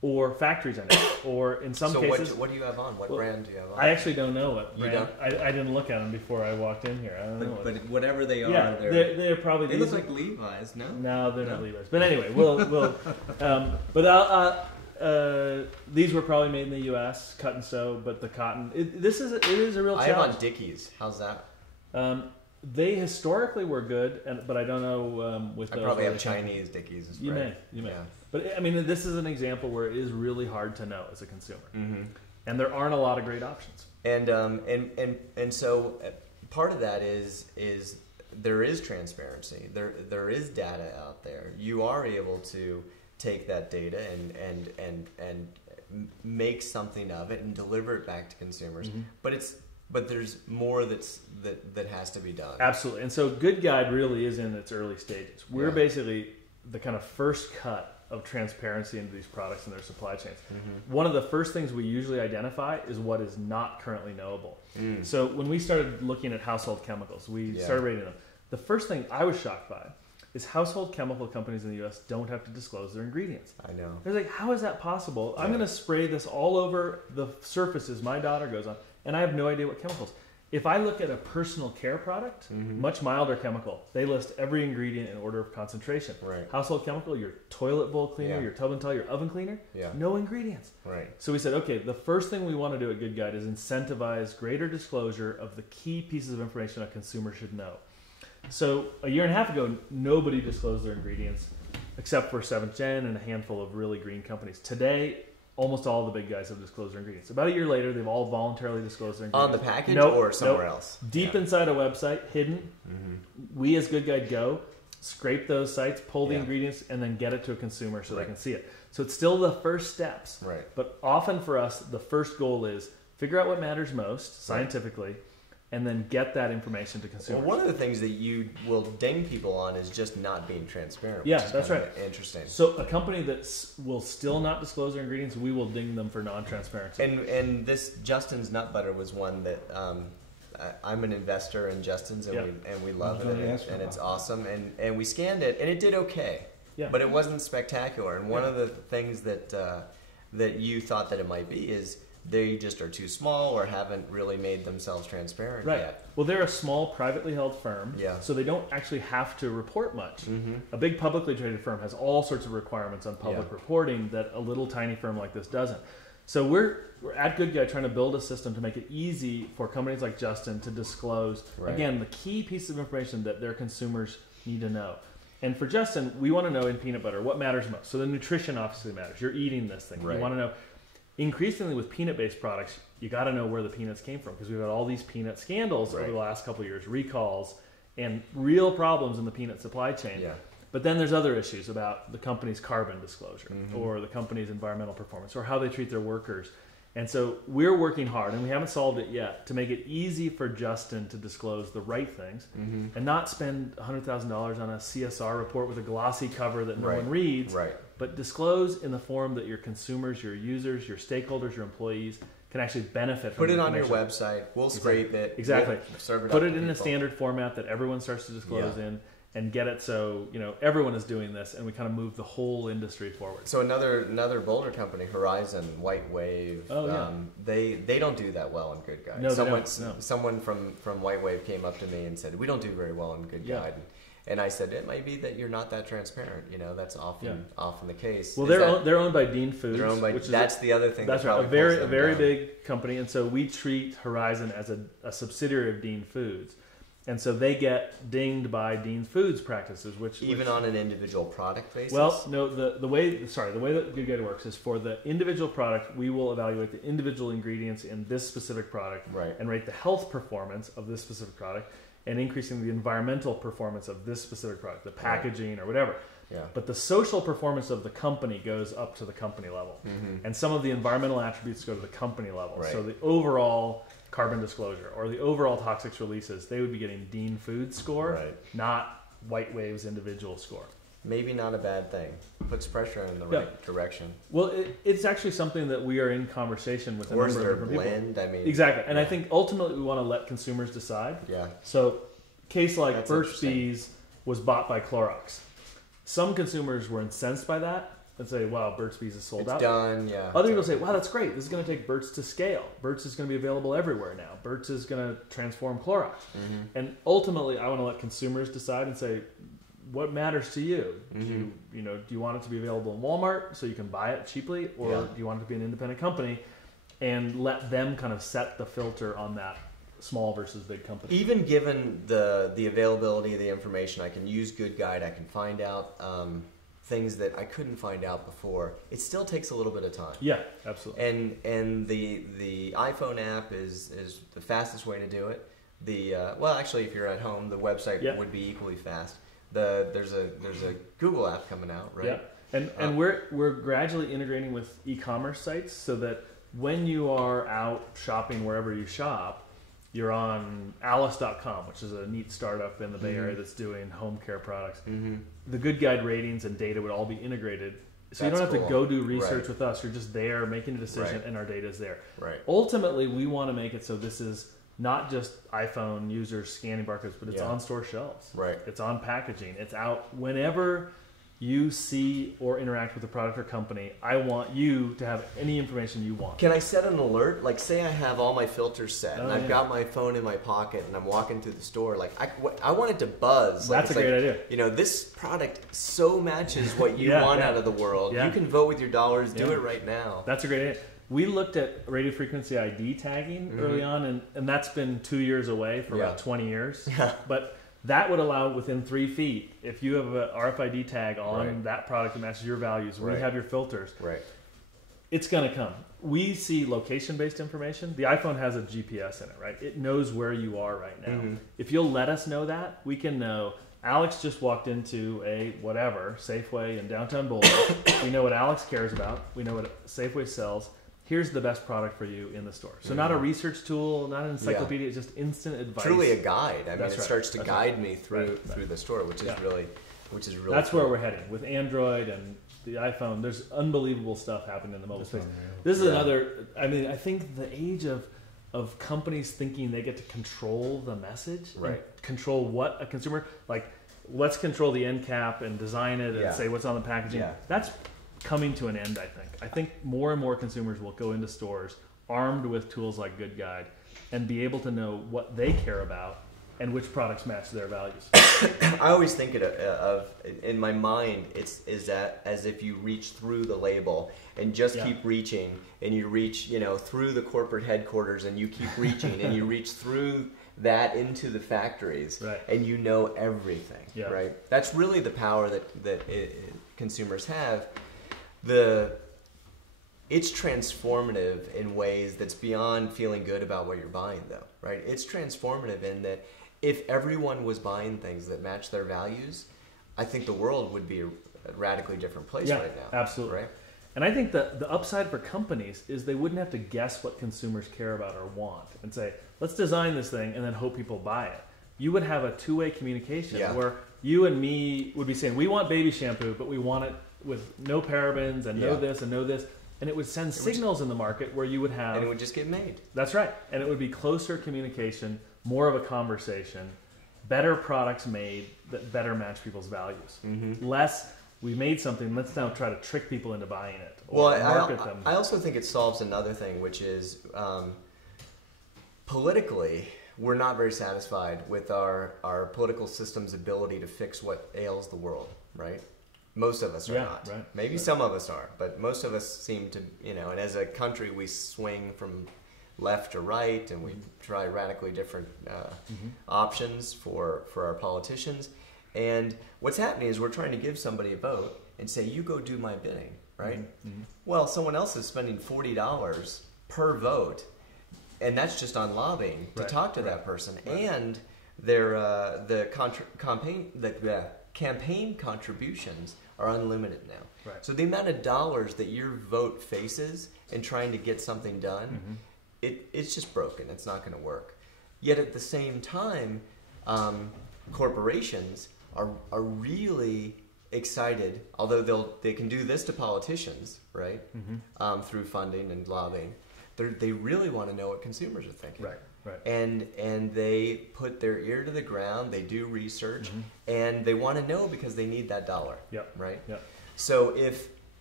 or factories in it, or in some So cases. what do you have on? What Well, brand do you have on? I actually don't know what You brand. I didn't look at them before I walked in here. I don't know. What, But whatever they are, yeah, they're probably. they these look are- like Levi's, no? No, they're not Levi's. But anyway, these were probably made in the U.S., cut and sew, but the cotton. It is a real I have challenge. on Dickies. How's that? They historically were good, but I don't know with I those. probably where have they come from. Chinese Dickies. You may. Yeah. But I mean, this is an example where it is really hard to know as a consumer, Mm-hmm. and there aren't a lot of great options. And so part of that is there is transparency. There is data out there. You are able to take that data and make something of it and deliver it back to consumers. Mm-hmm. But there's more that has to be done. Absolutely. And so GoodGuide really is in its early stages. We're Yeah. basically the kind of first cut of transparency into these products and their supply chains. Mm-hmm. One of the first things we usually identify is what is not currently knowable. So when we started looking at household chemicals, we started rating them. The first thing I was shocked by is household chemical companies in the U.S. don't have to disclose their ingredients. I know. They're like, how is that possible? I'm going to spray this all over the surfaces my daughter goes on, and I have no idea what chemicals. If I look at a personal care product, much milder chemical, they list every ingredient in order of concentration. Right. Household chemical, your toilet bowl cleaner, Yeah. your tub and towel, your oven cleaner, Yeah. no ingredients. Right. So we said, okay, the first thing we want to do at GoodGuide is incentivize greater disclosure of the key pieces of information a consumer should know. So a year and a half ago, nobody disclosed their ingredients except for 7th Gen and a handful of really green companies. Today, almost all the big guys have disclosed their ingredients. About a year later, they've all voluntarily disclosed their On ingredients. the package Nope, or somewhere nope. else? Deep Yeah. inside a website, hidden. We as GoodGuide go, scrape those sites, pull the Yeah. ingredients, and then get it to a consumer so they Right. can see it. So it's still the first steps. Right. But often for us, the first goal is figure out what matters most scientifically, and then get that information to Well, consumers. one of the things that you will ding people on is just not being transparent. Yeah, which is that's kind of right. Interesting. So a company that will still not disclose their ingredients, we will ding them for non-transparency. And this Justin's nut butter was one that I'm an investor in Justin's and Yeah. we love I it was gonna ask and about it's awesome and we scanned it and it did okay. Yeah. But it wasn't spectacular. And one Yeah. of the things that that you thought that it might be is they just are too small or haven't really made themselves transparent Right. yet. Well, they're a small, privately held firm, Yeah. so they don't actually have to report much. A big publicly traded firm has all sorts of requirements on public Yeah. reporting that a little tiny firm like this doesn't. So we're at GoodGuide trying to build a system to make it easy for companies like Justin to disclose, Right. again, the key pieces of information that their consumers need to know. And for Justin, we want to know in peanut butter what matters most. So the nutrition obviously matters. You're eating this thing. Right. You want to know. Increasingly with peanut-based products, you got to know where the peanuts came from because we've had all these peanut scandals over the last couple of years, recalls, and real problems in the peanut supply chain. Yeah. But then there's other issues about the company's carbon disclosure or the company's environmental performance or how they treat their workers. And so we're working hard, and we haven't solved it yet, to make it easy for Justin to disclose the right things and not spend $100,000 on a CSR report with a glossy cover that no Right. one reads, Right. but disclose in the form that your consumers, your users, your stakeholders, your employees can actually benefit from Put it the on your information. website. We'll scrape it. Exactly. We'll serve it Put up it to in a people. standard format that everyone starts to disclose Yeah. in and get it so, everyone is doing this and we kind of move the whole industry forward. So another Boulder company, Horizon, White Wave. Oh, yeah. They don't do that well in GoodGuide. No, they don't, no. Someone from White Wave came up to me and said, "We don't do very well in GoodGuide." Yeah. And I said, "It might be that you're not that transparent. That's often the case." Well, Is they're owned by Dean Foods. they're owned by. which is That's the other thing. That's that right. A probably pulls very them down. big company, and so we treat Horizon as a subsidiary of Dean Foods, and so they get dinged by Dean Foods practices, which Even on an individual product basis. well, no, the way that GoodGuide works is for the individual product, we will evaluate the individual ingredients in this specific product Right. and rate the health performance of this specific product and increasing the environmental performance of this specific product, the packaging or whatever. Yeah. But the social performance of the company goes up to the company level. And some of the environmental attributes go to the company level. Right. So the overall carbon disclosure or the overall toxics releases, they would be getting Dean Foods score, Right. not White Wave's individual score. Maybe not a bad thing. Puts pressure in the right direction. Well, it's actually something that we are in conversation with a Or is number of there a different blend? I mean, people. Exactly. And I yeah. think ultimately we want to let consumers decide. Yeah. So, case like That's Burt's interesting. Bees was bought by Clorox. Some consumers were incensed by that. and say, wow, Burt's Bees is sold It's out. done, yeah. Other people say, wow, that's great. This is going to take Burt's to scale. Burt's is going to be available everywhere now. Burt's is going to transform Clorox. And ultimately, I want to let consumers decide and say, what matters to you? Do you want it to be available in Walmart so you can buy it cheaply, or do you want it to be an independent company, and let them kind of set the filter on that small versus big company? Even given the availability of the information, I can use GoodGuide. I can find out things that I couldn't find out before. It still takes a little bit of time. Yeah, absolutely. And the iPhone app is the fastest way to do it. Well, actually, if you're at home, the website would be equally fast. There's a Google app coming out, right? Yeah, and we're gradually integrating with e-commerce sites so that when you are out shopping wherever you shop, you're on Alice.com, which is a neat startup in the Bay Area that's doing home care products. The GoodGuide ratings and data would all be integrated. So you don't have to go do research with us. You're just there making a decision, and our data is there. Right. Ultimately, we want to make it so this is not just iPhone users scanning barcodes, but it's on store shelves. Right. It's on packaging. It's out whenever you see or interact with a product or company. I want you to have any information you want. Can I set an alert? Like, say I have all my filters set, and I've got my phone in my pocket, and I'm walking through the store. Like, I want it to buzz. That's a great idea. You know, this product so matches what you want out of the world. You can vote with your dollars. Do it right now. That's a great idea. We looked at radio frequency ID tagging early on, and that's been 2 years away for about 20 years. But that would allow within 3 feet, if you have a RFID tag on that product that matches your values, we have your filters. It's going to come. We see location-based information. The iPhone has a GPS in it, right? It knows where you are right now. If you'll let us know that, we can know Alex just walked into a whatever, Safeway in downtown Boulder. We know what Alex cares about. We know what Safeway sells. Here's the best product for you in the store. So not a research tool, not an encyclopedia, it's just instant advice. Truly a guide. I mean, it starts to guide me through the store, which is really That's where we're heading with Android and the iPhone. There's unbelievable stuff happening in the mobile space. This is another. I mean, I think the age of companies thinking they get to control the message, and control what a consumer like. Let's control the end cap and design it and say what's on the packaging. That's coming to an end, I think. I think more and more consumers will go into stores armed with tools like GoodGuide and be able to know what they care about and which products match their values. I always think of in my mind, is that as if you reach through the label and just keep reaching, and you reach, through the corporate headquarters, and you keep reaching, and you reach through that into the factories, and you know everything, right? That's really the power that consumers have. It's transformative in ways that's beyond feeling good about what you're buying, though, right? It's transformative in that if everyone was buying things that match their values, I think the world would be a radically different place right now. Absolutely. Right? And I think that the upside for companies is they wouldn't have to guess what consumers care about or want and say, let's design this thing and then hope people buy it. You would have a two-way communication where you and me would be saying, we want baby shampoo, but we want it with no parabens and no this and no this. And it would send signals in the market where you would have... And it would just get made. That's right. And it would be closer communication, more of a conversation, better products made that better match people's values. Less, we made something, let's now try to trick people into buying it or market them. I also think it solves another thing, which is politically, we're not very satisfied with our political system's ability to fix what ails the world, right? Most of us are not. Maybe some of us are, but most of us seem to, and as a country we swing from left to right, and we try radically different options for our politicians. And what's happening is we're trying to give somebody a vote and say, you go do my bidding, right? Well, someone else is spending $40 per vote, and that's just on lobbying to talk to that person. And their the campaign contributions are unlimited now. So the amount of dollars that your vote faces in trying to get something done, it's just broken. It's not going to work. Yet at the same time, corporations are really excited, although they can do this to politicians, right? Through funding and lobbying. They really want to know what consumers are thinking. And they put their ear to the ground, they do research, and they want to know because they need that dollar, right? So if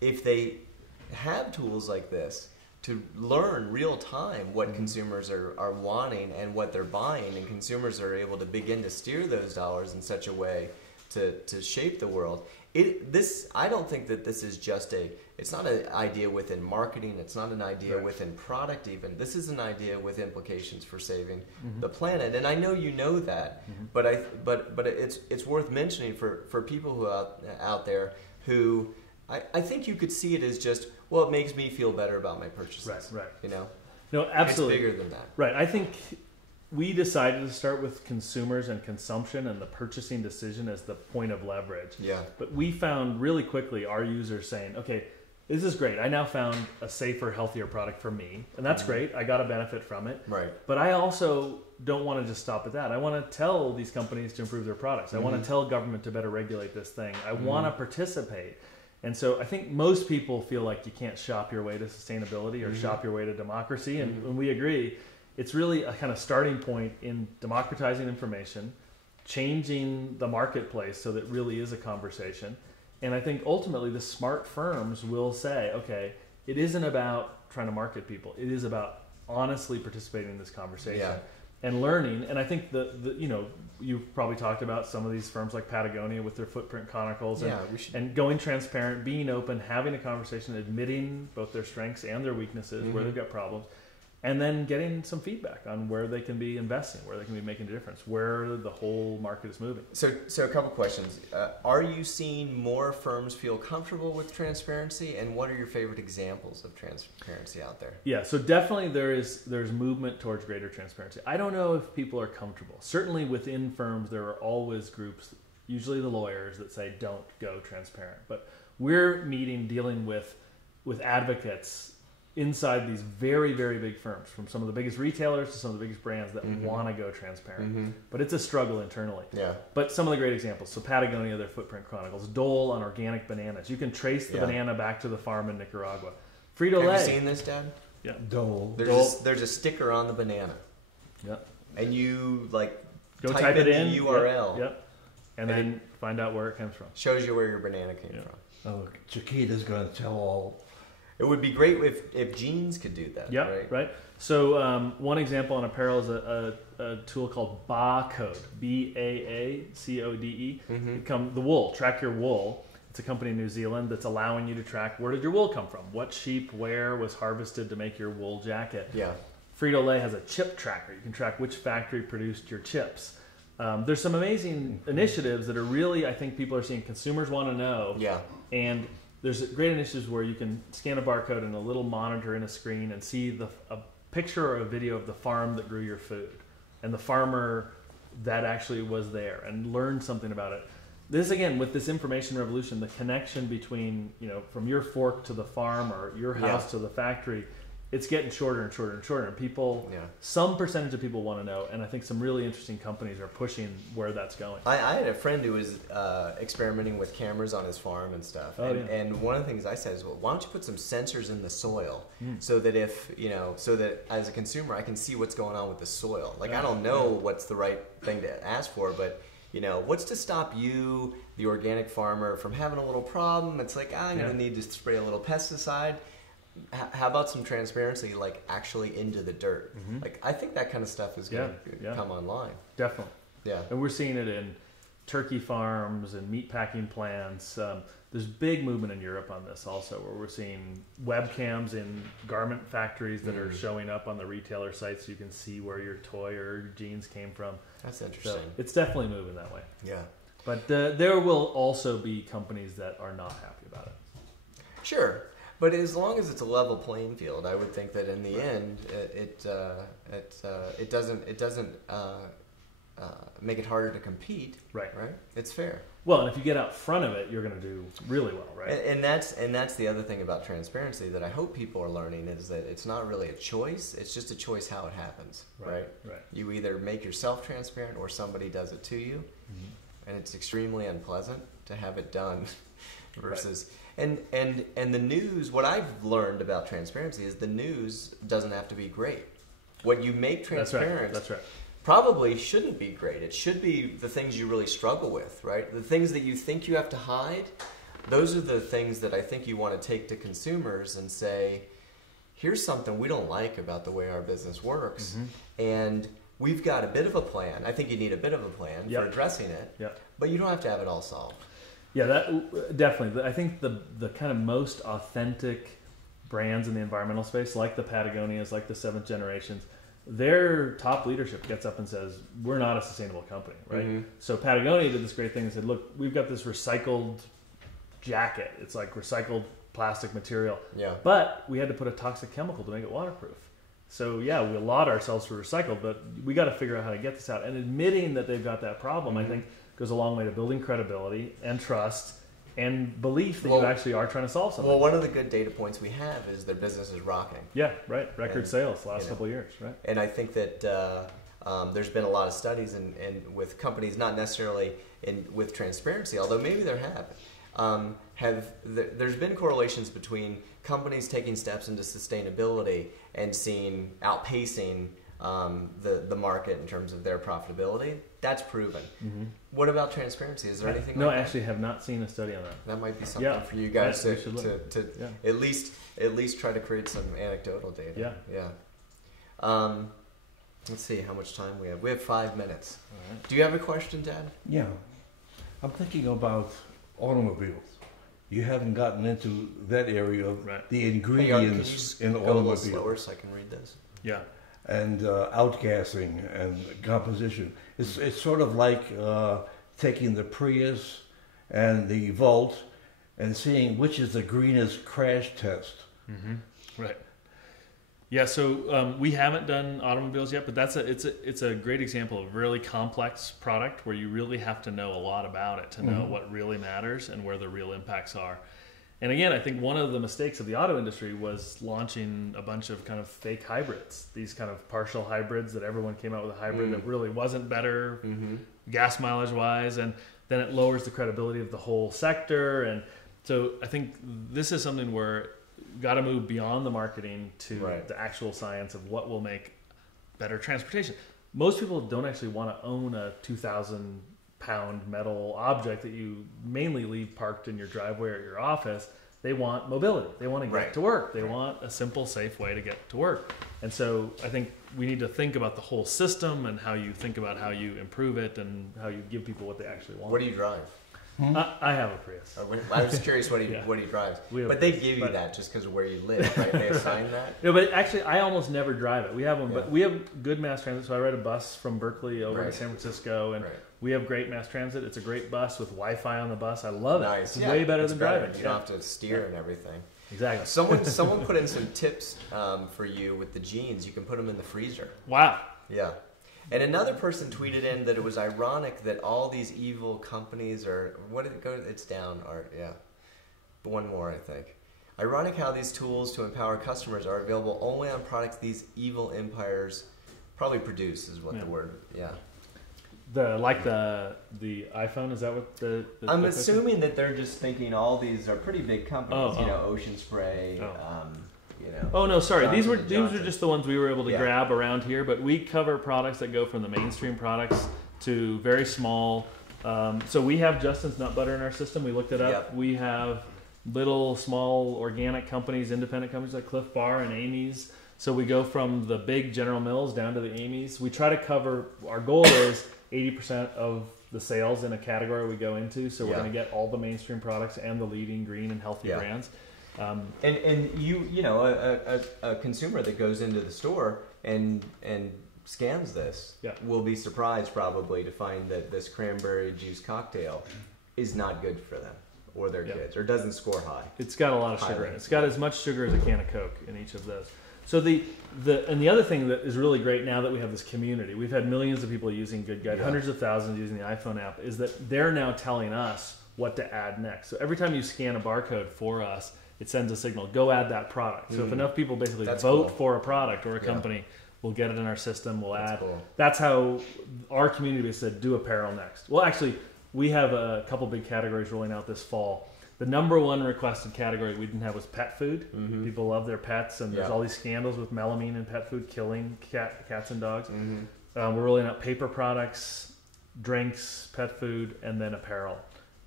if they have tools like this to learn real time what consumers are wanting and what they're buying, and consumers are able to begin to steer those dollars in such a way to shape the world. I don't think that this is just it's not an idea within marketing, it's not an idea within product even. This is an idea with implications for saving the planet. And I know you know that, but it's worth mentioning for people who out there who I think you could see it as just, well, it makes me feel better about my purchases. Right. You know? No, absolutely. It's bigger than that. Right. I think we decided to start with consumers and consumption and the purchasing decision as the point of leverage. Yeah. But we found really quickly our users saying, okay, this is great. I now found a safer, healthier product for me. And that's great. I got a benefit from it. Right. But I also don't want to just stop at that. I want to tell these companies to improve their products. I want to tell government to better regulate this thing. I want to participate. And so I think most people feel like you can't shop your way to sustainability or shop your way to democracy. And we agree. It's really a kind of starting point in democratizing information, changing the marketplace so that it really is a conversation. And I think ultimately the smart firms will say, okay, it isn't about trying to market people. It is about honestly participating in this conversation and learning. And I think you've probably talked about some of these firms like Patagonia with their footprint chronicles and going transparent, being open, having a conversation, admitting both their strengths and their weaknesses, where they've got problems. And then getting some feedback on where they can be investing, where they can be making a difference, where the whole market is moving. So a couple questions. Are you seeing more firms feel comfortable with transparency, and what are your favorite examples of transparency out there? Yeah, so definitely there's movement towards greater transparency. I don't know if people are comfortable. Certainly within firms, there are always groups, usually the lawyers, that say don't go transparent. But we're dealing with advocates inside these very, very big firms, from some of the biggest retailers to some of the biggest brands that want to go transparent. But it's a struggle internally. Yeah. But some of the great examples, so Patagonia, their footprint chronicles, Dole on organic bananas. You can trace the banana back to the farm in Nicaragua. Frito-Lay. Have you seen this, Dad? Yeah. Dole. There's a sticker on the banana. Yep. And you Go type it in in the URL. Yep. And then find out where it comes from. Shows you where your banana came from. Oh, Chiquita's going to tell all. It would be great if jeans could do that. Yep, right. So one example on apparel is a tool called Baacode, Baacode. The wool, track your wool. It's a company in New Zealand that's allowing you to track where did your wool come from, what sheep, where was harvested to make your wool jacket. Yeah. Frito-Lay has a chip tracker. You can track which factory produced your chips. There's some amazing initiatives that are really, I think people are seeing. Consumers want to know. Yeah. And there's great initiatives where you can scan a barcode and a little monitor in a screen and see a picture or a video of the farm that grew your food and the farmer that actually was there, and learn something about it. This, again, with this information revolution, the connection between, from your fork to the farm or your house to the factory, it's getting shorter and shorter and shorter. And people, some percentage of people want to know, and I think some really interesting companies are pushing where that's going. I had a friend who was experimenting with cameras on his farm and stuff. And one of the things I said is, well, why don't you put some sensors in the soil so that so that as a consumer I can see what's going on with the soil. Like, I don't know what's the right thing to ask for, but what's to stop you, the organic farmer, from having a little problem? It's like, I'm going to need to spray a little pesticide. How about some transparency, like actually into the dirt? Like, I think that kind of stuff is going to come online. Definitely. Yeah. And we're seeing it in turkey farms and meat packing plants. There's big movement in Europe on this also, where we're seeing webcams in garment factories that are showing up on the retailer sites so you can see where your toy or your jeans came from. That's interesting. So it's definitely moving that way. Yeah. But there will also be companies that are not happy about it. Sure. But as long as it's a level playing field, I would think that in the end, it doesn't make it harder to compete. Right. It's fair. Well, and if you get out front of it, you're going to do really well, right? And that's the other thing about transparency that I hope people are learning, is that it's not really a choice. It's just a choice how it happens. Right. You either make yourself transparent or somebody does it to you, and it's extremely unpleasant to have it done. Versus. And the news, what I've learned about transparency is the news doesn't have to be great. What you make transparent That's right. probably shouldn't be great. It should be the things you really struggle with, right? The things that you think you have to hide, those are the things that I think you want to take to consumers and say, here's something we don't like about the way our business works. And we've got a bit of a plan. I think you need a bit of a plan for addressing it, but you don't have to have it all solved. Yeah, that definitely. I think the kind of most authentic brands in the environmental space, like the Patagonias, like the Seventh Generations, their top leadership gets up and says, we're not a sustainable company, right? So Patagonia did this great thing and said, look, we've got this recycled jacket. It's like recycled plastic material. But we had to put a toxic chemical to make it waterproof. So yeah, we laud ourselves for recycled, but we got to figure out how to get this out. And admitting that they've got that problem, I think, goes a long way to building credibility and trust and belief that you actually are trying to solve something. Well, one of the good data points we have is their business is rocking. Yeah, right. Record sales the last couple of years, right? And I think that there's been a lot of studies and with companies, not necessarily with transparency, although maybe there there's been correlations between companies taking steps into sustainability and outpacing the market in terms of their profitability. That's proven. What about transparency? Is there anything? No, like I actually have not seen a study on that. That might be something for you guys to at least try to create some anecdotal data. Let's see how much time we have. We have 5 minutes. All right. Do you have a question, Dad? Yeah. I'm thinking about automobiles. You haven't gotten into that area of the ingredients in automobiles. automobiles. Go a little slower so I can read this. Yeah. And outgassing and composition. It's sort of like taking the Prius and the Volt and seeing which is the greenest crash test. Right. Yeah. So we haven't done automobiles yet, but it's a great example of a really complex product where you really have to know a lot about it to know what really matters and where the real impacts are. And again, I think one of the mistakes of the auto industry was launching a bunch of kind of fake hybrids, these kind of partial hybrids that everyone came out with a hybrid that really wasn't better gas mileage wise, and then it lowers the credibility of the whole sector. And so I think this is something where got to move beyond the marketing to the actual science of what will make better transportation. Most people don't actually want to own a 2,000-pound metal object that you mainly leave parked in your driveway or your office. They want mobility. They want to get to work. They want a simple, safe way to get to work. And so I think we need to think about the whole system and how you think about how you improve it and how you give people what they actually want. What do you drive? I have a Prius. I was curious what he drives. But they give you that just because of where you live, right? They assign that? No, but actually, I almost never drive it. We have one, but we have good mass transit. So I ride a bus from Berkeley over to San Francisco, and we have great mass transit. It's a great bus with Wi-Fi on the bus. I love it. Nice. It's way better than driving. You don't have to steer and everything. Exactly. Someone put in some tips for you with the jeans. You can put them in the freezer. Wow. Yeah. And another person tweeted in that it was ironic that all these evil companies are... What did it go? It's down, Art. Yeah. One more, I think. Ironic how these tools to empower customers are available only on products these evil empires probably produce, is what the word... Yeah. The iPhone, is that what the I'm assuming that they're just thinking all these are pretty big companies. Ocean Spray... Oh no, sorry. These were just the ones we were able to grab around here. But we cover products that go from the mainstream products to very small. So we have Justin's Nut Butter in our system. We looked it up. Yep. We have little small organic companies, independent companies like Cliff Bar and Amy's. So we go from the big General Mills down to the Amy's. We try to cover. Our goal is 80% of the sales in a category we go into. So we're going to get all the mainstream products and the leading green and healthy brands. And a consumer that goes into the store and scans this will be surprised probably to find that this cranberry juice cocktail is not good for them or their kids, or doesn't score high. It's got a lot of sugar in it. It's got as much sugar as a can of Coke in each of those. So the other thing that is really great now that we have this community, we've had millions of people using GoodGuide, hundreds of thousands using the iPhone app, is that they're now telling us what to add next. So every time you scan a barcode for us, it sends a signal, go add that product. So if enough people basically vote for a product or a company, we'll get it in our system, we'll add. Cool. That's how our community said, do apparel next. Well, actually, we have a couple big categories rolling out this fall. The number one requested category we didn't have was pet food. People love their pets, and there's all these scandals with melamine in pet food killing cats and dogs. We're rolling out paper products, drinks, pet food, and then apparel.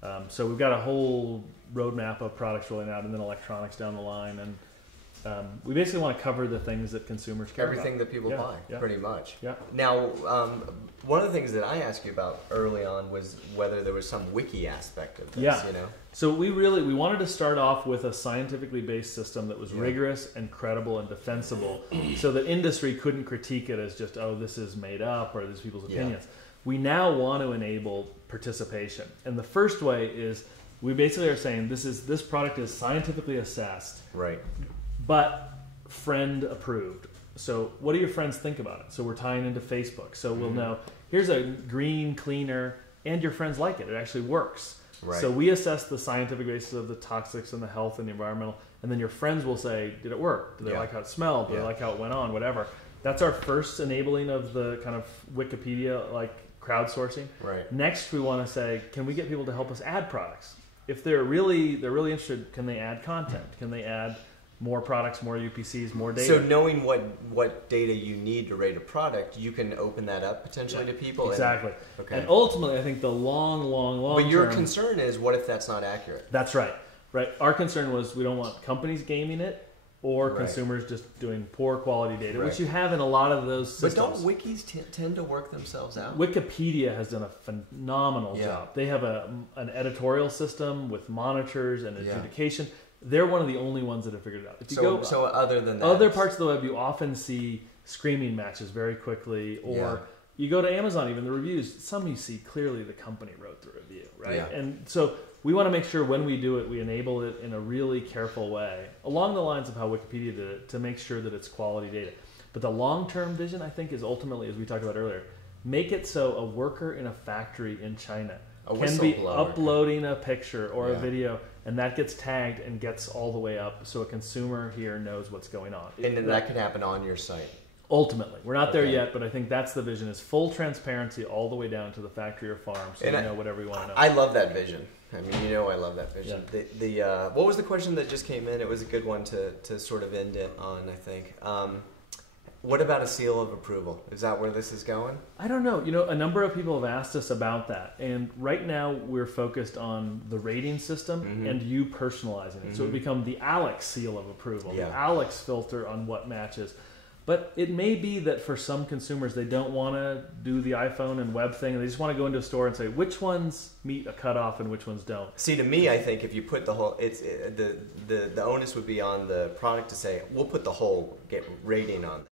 So we've got a whole roadmap of products rolling out, and then electronics down the line, and we basically want to cover the things that consumers care Everything about. that people Yeah, buy, yeah. pretty much. Yeah. Now, one of the things that I asked you about early on was whether there was some wiki aspect of this. Yeah. You know. So we wanted to start off with a scientifically based system that was rigorous and credible and defensible, so that industry couldn't critique it as just, oh, this is made up or these people's opinions. We now want to enable participation, and the first way is we basically are saying this product is scientifically assessed, Right. but friend approved. So what do your friends think about it? So we're tying into Facebook, so we'll know here's a green cleaner, and your friends like it. It actually works. Right. So we assess the scientific basis of the toxics and the health and the environmental, and then your friends will say, did it work? Do they like how it smelled? Do they like how it went on? Whatever. That's our first enabling of the kind of Wikipedia like crowdsourcing. Right. Next, we want to say, can we get people to help us add products? If they're really interested, can they add content? Can they add more products, more UPCs, more data? So knowing what data you need to rate a product, you can open that up potentially to people. Exactly. Okay. And ultimately, I think the long But your term, concern is, what if that's not accurate? that's right. Right. Our concern was we don't want companies gaming it or Right. consumers just doing poor quality data, Right. which you have in a lot of those But systems. don't wikis tend to work themselves out? Wikipedia has done a phenomenal Yeah. job. They have an editorial system with monitors and Yeah. adjudication. They're one of the only ones that have figured it out. If you So other than that, other parts of the web, you often see screaming matches very quickly, or you go to Amazon, even the reviews, some you see clearly the company wrote the review, right? Yeah. And so we want to make sure when we do it, we enable it in a really careful way, along the lines of how Wikipedia did it, to make sure that it's quality data. But the long-term vision, I think, is ultimately, as we talked about earlier, make it so a worker in a factory in China can be whistleblower uploading a picture or a Yeah. video, and that gets tagged and gets all the way up, so a consumer here knows what's going on. and then that could happen on your site. Ultimately, we're not there Okay. yet, but I think that's the vision: is full transparency all the way down to the factory or farm, so And we know whatever we want to know. I love that vision. I mean, you know, I love that vision. Yeah. The what was the question that just came in? It was a good one to sort of end it on, I think. What about a seal of approval? Is that where this is going? I don't know. You know, a number of people have asked us about that, and right now we're focused on the rating system and you personalizing it. So it become the Alex seal of approval, Yeah. the Alex filter on what matches. But it may be that for some consumers, they don't want to do the iPhone and web thing, and they just want to go into a store and say which ones meet a cutoff and which ones don't. See, to me, I think if you put the whole, the onus would be on the product to say, we'll put the whole rating on.